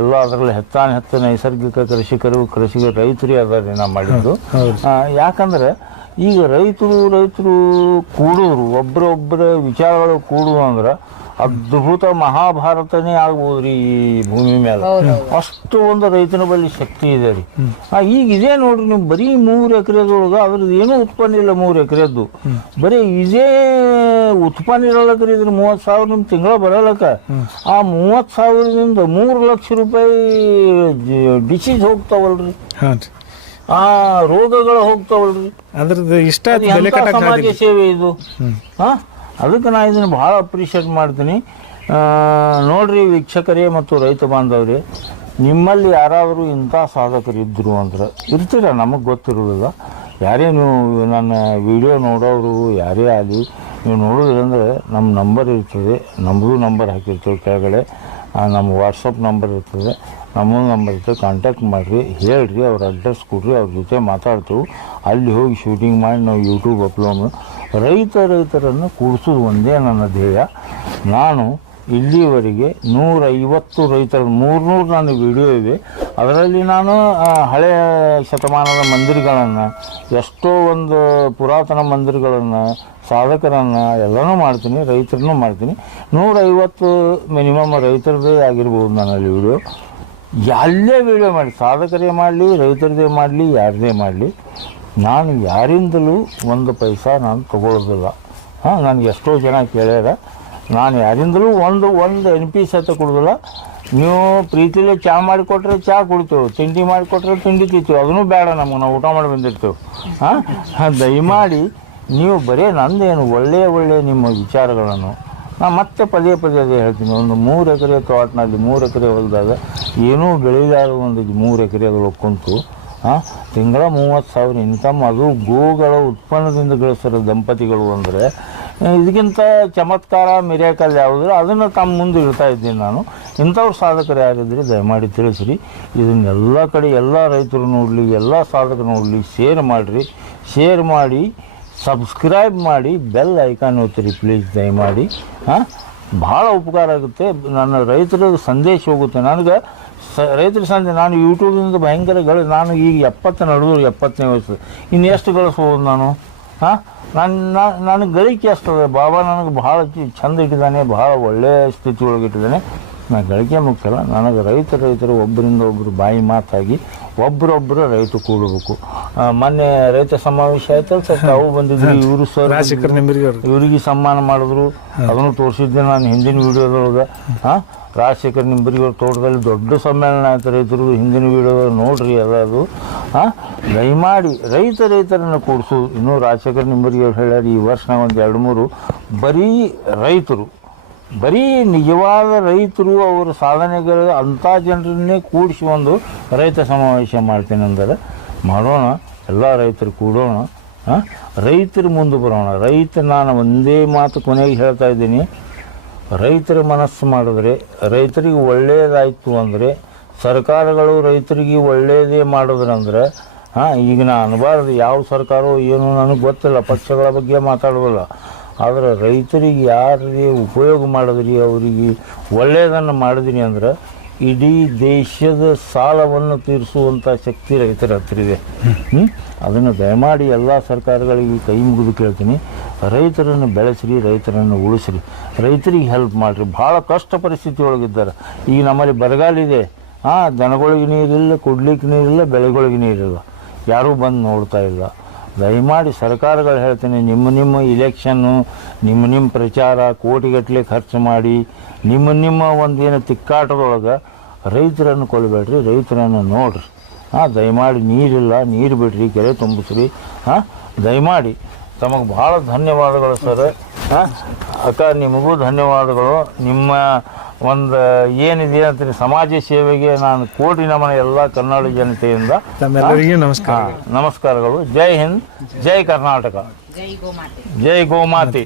ಎಲ್ಲ ಅದರಲ್ಲಿ ಹೆಚ್ಚಾನ ಹೆತ್ತ ನೈಸರ್ಗಿಕ ಕೃಷಿಕರು ಕೃಷಿಕ ರೈತರೇ ಅದಾರೆ ನಾ ಮಾಡಿದ್ದು. ಯಾಕಂದರೆ ಯಾಕಂದ್ರೆ ಈಗ ರೈತರು ರೈತರು ಕೂಡೋರು ಒಬ್ಬರೊಬ್ಬರ ವಿಚಾರಗಳು ಕೂಡುವ ಅಂದ್ರೆ ಅದ್ಭುತ ಮಹಾಭಾರತನೇ ಆಗ್ಬೋದ್ರಿ ಈ ಭೂಮಿ ಮೇಲೆ. ಅಷ್ಟು ಒಂದು ರೈತನ ಬಳಿ ಶಕ್ತಿ ಇದೆ ರೀ. ಆ, ಈಗ ಇದೇ ನೋಡ್ರಿ ನೀವು ಬರೀ ಮೂರು ಎಕರೆದೊಳಗೆ ಅದ್ರದ್ದು ಏನೂ ಉತ್ಪನ್ನ ಇಲ್ಲ ಮೂರು ಎಕರೆದ್ದು. ಬರೀ ಇದೇ ಉತ್ಪನ್ನ ಇರಲಕ್ಕ ರೀ ಇದ್ರ ಮೂವತ್ತು ಸಾವಿರ ನಿಮ್ಮ ತಿಂಗಳ ಬರಲಕ್ಕ. ಆ ಮೂವತ್ತು ಸಾವಿರದಿಂದ ಮೂರು ಲಕ್ಷ ರೂಪಾಯಿ ಡಿಸೀಸ್ ಹೋಗ್ತಾವಲ್ರಿ. ಹಾಂ ಆ ರೋಗಗಳು ಹೋಗ್ತಾವಲ್ರಿ. ಅದ್ರದ್ದು ಇಷ್ಟ ಸಮಾಜ ಸೇವೆ ಇದು? ಹಾ ಅದಕ್ಕೆ ನಾನು ಇದನ್ನು ಭಾಳ ಅಪ್ರಿಷಿಯೇಟ್ ಮಾಡ್ತೀನಿ. ನೋಡ್ರಿ ವೀಕ್ಷಕರೇ ಮತ್ತು ರೈತ ಬಾಂಧವರೇ, ನಿಮ್ಮಲ್ಲಿ ಯಾರಾದರೂ ಇಂಥ ಸಾಧಕರು ಇದ್ದರು ಅಂದ್ರೆ ಇರ್ತೀರ, ನಮಗೆ ಗೊತ್ತಿರೋದಿಲ್ಲ ಯಾರೇ ನೀವು ನನ್ನ ವಿಡಿಯೋ ನೋಡೋರು, ಯಾರೇ ಆಗಲಿ, ನೀವು ನೋಡೋದ್ರಂದ್ರೆ ನಮ್ಮ ನಂಬರ್ ಇರ್ತದೆ ನಮಗೂ ನಂಬರ್ ಹಾಕಿರ್ತೀವಿ ಕೆಳಗಡೆ. ನಮ್ಮ ವಾಟ್ಸಪ್ ನಂಬರ್ ಇರ್ತದೆ ನಮ್ಮದು ನಂಬರ್ ಇರ್ತದೆ ಕಾಂಟ್ಯಾಕ್ಟ್ ಮಾಡಿರಿ, ಹೇಳ್ರಿ, ಅವ್ರ ಅಡ್ರೆಸ್ ಕೊಡ್ರಿ, ಅವ್ರ ಜೊತೆ ಮಾತಾಡ್ತೀವಿ. ಅಲ್ಲಿ ಹೋಗಿ ಶೂಟಿಂಗ್ ಮಾಡಿ ನಾವು ಯೂಟ್ಯೂಬ್ ಅಪ್ಲೋಡ್ ರೈತ ರೈತರನ್ನು ಕೂಡಿಸೋದು ಒಂದೇ ನನ್ನ ಧ್ಯೇಯ. ನಾನು ಇಲ್ಲಿವರೆಗೆ ನೂರೈವತ್ತು ರೈತರ, ಮೂರ್ನೂರು ನಾನು ವಿಡಿಯೋ ಇವೆ ಅದರಲ್ಲಿ ನಾನು ಹಳೆಯ ಶತಮಾನದ ಮಂದಿರಗಳನ್ನು, ಎಷ್ಟೋ ಒಂದು ಪುರಾತನ ಮಂದಿರಗಳನ್ನು, ಸಾಧಕರನ್ನು ಎಲ್ಲನೂ ಮಾಡ್ತೀನಿ, ರೈತರನ್ನೂ ಮಾಡ್ತೀನಿ. ನೂರೈವತ್ತು ಮಿನಿಮಮ್ ರೈತರದ್ದೇ ಆಗಿರ್ಬೋದು ನನ್ನಲ್ಲಿ ವಿಡಿಯೋ. ಎಲ್ಲೇ ವಿಡಿಯೋ ಮಾಡಿ, ಸಾಧಕರೇ ಮಾಡಲಿ, ರೈತರದೇ ಮಾಡಲಿ, ಯಾರದೇ ಮಾಡಲಿ. ನಾನು ಯಾರಿಂದಲೂ ಒಂದು ಪೈಸಾ ನಾನು ತಗೊಳ್ಳೋದಿಲ್ಲ. ಹಾಂ, ನನಗೆ ಎಷ್ಟೋ ಜನ ಕೇಳ್ಯಾರ, ನಾನು ಯಾರಿಂದಲೂ ಒಂದು ಒಂದು ಎನ್ ಪಿ ಸತ ಕೊಡೋದಿಲ್ಲ. ನೀವು ಪ್ರೀತಿಲೇ ಚಹಾ ಮಾಡಿಕೊಟ್ರೆ ಚಹಾ ಕುಡಿತೇವೆ, ತಿಂಡಿ ಮಾಡಿಕೊಟ್ರೆ ತಿಂಡಿ ತಿಂತೀವಿ ಅದನ್ನೂ ಬೇಡ ನಮಗೆ, ನಾವು ಊಟ ಮಾಡಿ ಬಂದಿರ್ತೇವೆ. ಹಾಂ ದಯಮಾಡಿ ನೀವು ಬರೀ ನಂದೇನು ಒಳ್ಳೆಯ ಒಳ್ಳೆಯ ನಿಮ್ಮ ವಿಚಾರಗಳನ್ನು. ನಾನು ಮತ್ತೆ ಪದೇ ಪದೇ ಅದೇ ಹೇಳ್ತೀನಿ, ಒಂದು ಮೂರು ಎಕರೆ ತೋಟನಲ್ಲಿ, ಮೂರು ಎಕರೆ ಹೊಲದಾಗ, ಏನೂ ಬೆಳೆಯಲಾರ ಒಂದು ಮೂರು ಎಕರೆ ಅದು ಕುಂತು ತಿಂಗಳ ಮೂವತ್ತು ಸಾವಿರ ಇನ್ಕಮ್ ಅದು ಗೋಗಳ ಉತ್ಪನ್ನದಿಂದ ಗಳಿಸಿರೋ ದಂಪತಿಗಳು ಅಂದರೆ ಇದಕ್ಕಿಂತ ಚಮತ್ಕಾರ, ಮಿರೇಕಲ್ ಯಾವುದ್ರೆ ಅದನ್ನು ತಮ್ಮ ಮುಂದೆ ಇಡ್ತಾ ಇದ್ದೀನಿ ನಾನು. ಇಂಥವ್ರು ಸಾಧಕರು ಯಾರಿದ್ರಿ ದಯಮಾಡಿ ತಿಳಿಸ್ರಿ. ಇದನ್ನೆಲ್ಲ ಕಡೆ ಎಲ್ಲ ರೈತರು ನೋಡಲಿ, ಎಲ್ಲ ಸಾಧಕರು ನೋಡಲಿ ಶೇರ್ ಮಾಡಿರಿ. ಶೇರ್ ಮಾಡಿ ಸಬ್ಸ್ಕ್ರೈಬ್ ಮಾಡಿ ಬೆಲ್ ಐಕಾನ್ ಓದ್ತೀರಿ ಪ್ಲೀಸ್ ದಯಮಾಡಿ. ಹಾಂ? ಭಾಳ ಉಪಕಾರ ಆಗುತ್ತೆ. ನನ್ನ ರೈತರ ಸಂದೇಶ ಹೋಗುತ್ತೆ. ನನಗೆ ರೈತರ ಸಂಜೆ ನಾನು ಯೂಟ್ಯೂಬಿಂದ ಭಯಂಕರ ಗಳು ನಾನು ಈಗ ಎಪ್ಪತ್ತ ನಡುವ ಎಪ್ಪತ್ತನೇ ವಯಸ್ಸು. ಇನ್ನು ಎಷ್ಟು ಗಳಿಸ್ಬೋದು ನಾನು? ಹಾಂ? ನನ್ನ ನನಗೆ ಗಳಿಕೆ ಅಷ್ಟದೆ ಬಾಬಾ ನನಗೆ ಭಾಳ ಚಂದ ಇಟ್ಟಿದ್ದಾನೆ ಭಾಳ ಒಳ್ಳೆಯ ಸ್ಥಿತಿ ಒಳಗೆ ಇಟ್ಟಿದ್ದಾನೆ. ನಾನು ಗಳಿಕೆ ಮುಖ್ಯ ಅಲ್ಲ ನನಗೆ ರೈತ ರೈತರು ಒಬ್ಬರಿಂದ ಒಬ್ಬರು ಬಾಯಿ ಮಾತಾಗಿ ಒಬ್ಬರೊಬ್ಬರು ರೈತ ಕೂಡಬೇಕು. ಮೊನ್ನೆ ರೈತ ಸಮಾವೇಶ ಆಯ್ತಲ್ಲ ಸರ್ ತಾವು ಬಂದಿದ್ರು ಇವರು ಸರ್ ಇವರಿಗೆ ಸಮ್ಮಾನ ಮಾಡಿದ್ರು. ಅದನ್ನು ತೋರಿಸಿದ್ದೆ ನಾನು ಹಿಂದಿನ ವಿಡಿಯೋದೊಳಗೆ. ಹಾಂ. ರಾಜಶೇಖರ್ ನಿಂಬರಿಗೆ ಅವ್ರ ತೋಟದಲ್ಲಿ ದೊಡ್ಡ ಸಮ್ಮೇಳನ ಆಯ್ತು ರೈತರು ಹಿಂದಿನ ವಿಡಿಯೋ ನೋಡ್ರಿ ಅದ ಅದು. ಹಾಂ ದಯಮಾಡಿ ರೈತ ರೈತರನ್ನು ಕೂಡಿಸು. ಇನ್ನೂ ರಾಜಶೇಖರ್ ನಿಂಬರಿಗೆ ಅವ್ರು ಹೇಳ್ಯಾರ ಈ ವರ್ಷ ನಾವು ಒಂದು ಎರಡು ಮೂರು ಬರೀ ರೈತರು ಬರೀ ನಿಜವಾದ ರೈತರು ಅವರ ಸಾಧನೆಗಳು ಅಂಥ ಜನರನ್ನೇ ಕೂಡಿಸಿ ಒಂದು ರೈತ ಸಮಾವೇಶ ಮಾಡ್ತೀನಿ ಅಂದರೆ ಮಾಡೋಣ, ಎಲ್ಲ ರೈತರು ಕೂಡೋಣ ರೈತರು ಮುಂದೆ ಬರೋಣ. ರೈತ ನಾನು ಒಂದೇ ಮಾತು ಕೊನೆಗೆ ಹೇಳ್ತಾ ಇದ್ದೀನಿ. ರೈತರ ಮನಸ್ಸು ಮಾಡಿದ್ರೆ, ರೈತರಿಗೆ ಒಳ್ಳೆಯದಾಯಿತು ಅಂದರೆ, ಸರ್ಕಾರಗಳು ರೈತರಿಗೆ ಒಳ್ಳೆಯದೇ ಮಾಡಿದ್ರಂದ್ರೆ ಹಾಂ ಈಗ ನಾನು ಅನ್ಬಾರ್ದು, ಯಾವ ಸರ್ಕಾರವೋ ಏನು ನನಗೆ ಗೊತ್ತಿಲ್ಲ, ಪಕ್ಷಗಳ ಬಗ್ಗೆ ಮಾತಾಡೋದಿಲ್ಲ ಆದರೆ ರೈತರಿಗೆ ಯಾರಿಗೆ ಉಪಯೋಗ ಮಾಡಿದ್ರಿ, ಅವರಿಗೆ ಒಳ್ಳೆಯದನ್ನು ಮಾಡಿದ್ರಿ ಅಂದ್ರೆ ಇಡೀ ದೇಶದ ಸಾಲವನ್ನು ತೀರಿಸುವಂಥ ಶಕ್ತಿ ರೈತರ ಹತ್ರ ಇದೆ? ಅದನ್ನು ದಯಮಾಡಿ ಎಲ್ಲ ಸರ್ಕಾರಗಳಿಗೆ ಕೈ ಮುಗಿದು ಕೇಳ್ತೀನಿ. ರೈತರನ್ನು ಬೆಳೆಸ್ರಿ, ರೈತರನ್ನು ಉಳಿಸ್ರಿ. ರೈತರಿಗೆ ಹೆಲ್ಪ್ ಮಾಡಿರಿ. ಭಾಳ ಕಷ್ಟ ಪರಿಸ್ಥಿತಿ ಒಳಗಿದ್ದಾರೆ. ಈಗ ನಮ್ಮಲ್ಲಿ ಬರಗಾಲ ಇದೆ. ಹಾಂ ದನಗಳಿಗೆ ನೀರಿಲ್ಲ, ಕುಡ್ಲಿಕ್ಕೆ ನೀರಿಲ್ಲ, ಬೆಳೆಗಳಿಗೆ ನೀರಿಲ್ಲ. ಯಾರೂ ಬಂದು ನೋಡ್ತಾ ಇಲ್ಲ. ದಯಮಾಡಿ ಸರ್ಕಾರಗಳು ಹೇಳ್ತೀನಿ, ನಿಮ್ಮ ನಿಮ್ಮ ಇಲೆಕ್ಷನ್ನು ನಿಮ್ಮ ನಿಮ್ಮ ಪ್ರಚಾರ, ಕೋಟಿಗಟ್ಟಲೆ ಖರ್ಚು ಮಾಡಿ, ನಿಮ್ಮ ನಿಮ್ಮ ಒಂದೇನು ತಿಕ್ಕಾಟದೊಳಗೆ ರೈತರನ್ನು ಕೊಲ್ಲಬೇಡ್ರಿ, ರೈತರನ್ನು ನೋಡ್ರಿ. ಹಾಂ, ದಯಮಾಡಿ ನೀರಿಲ್ಲ, ನೀರು ಬಿಡ್ರಿ, ಕೆರೆ ತುಂಬಿಸ್ರಿ. ಹಾಂ, ದಯಮಾಡಿ ತಮಗೆ ಭಾಳ ಧನ್ಯವಾದಗಳು ಸರ್. ಹಾಂ, ಅಕ್ಕ, ನಿಮಗೂ ಧನ್ಯವಾದಗಳು. ನಿಮ್ಮ ಒಂದು ಏನಿದೆ ಅಂತೀನಿ ಸಮಾಜ ಸೇವೆಗೆ ನಾನು ಕೋಟಿ ನಮನ ಎಲ್ಲ ಕನ್ನಡ ಜನತೆಯಿಂದ. ತಮ್ಮೆಲ್ಲರಿಗೂ ನಮಸ್ಕಾರ ನಮಸ್ಕಾರಗಳು. ಜೈ ಹಿಂದ್ ಜೈ ಕರ್ನಾಟಕ. ಜೈ ಗೋಮಾತಿ. ಜೈ ಗೋಮಾತೆ.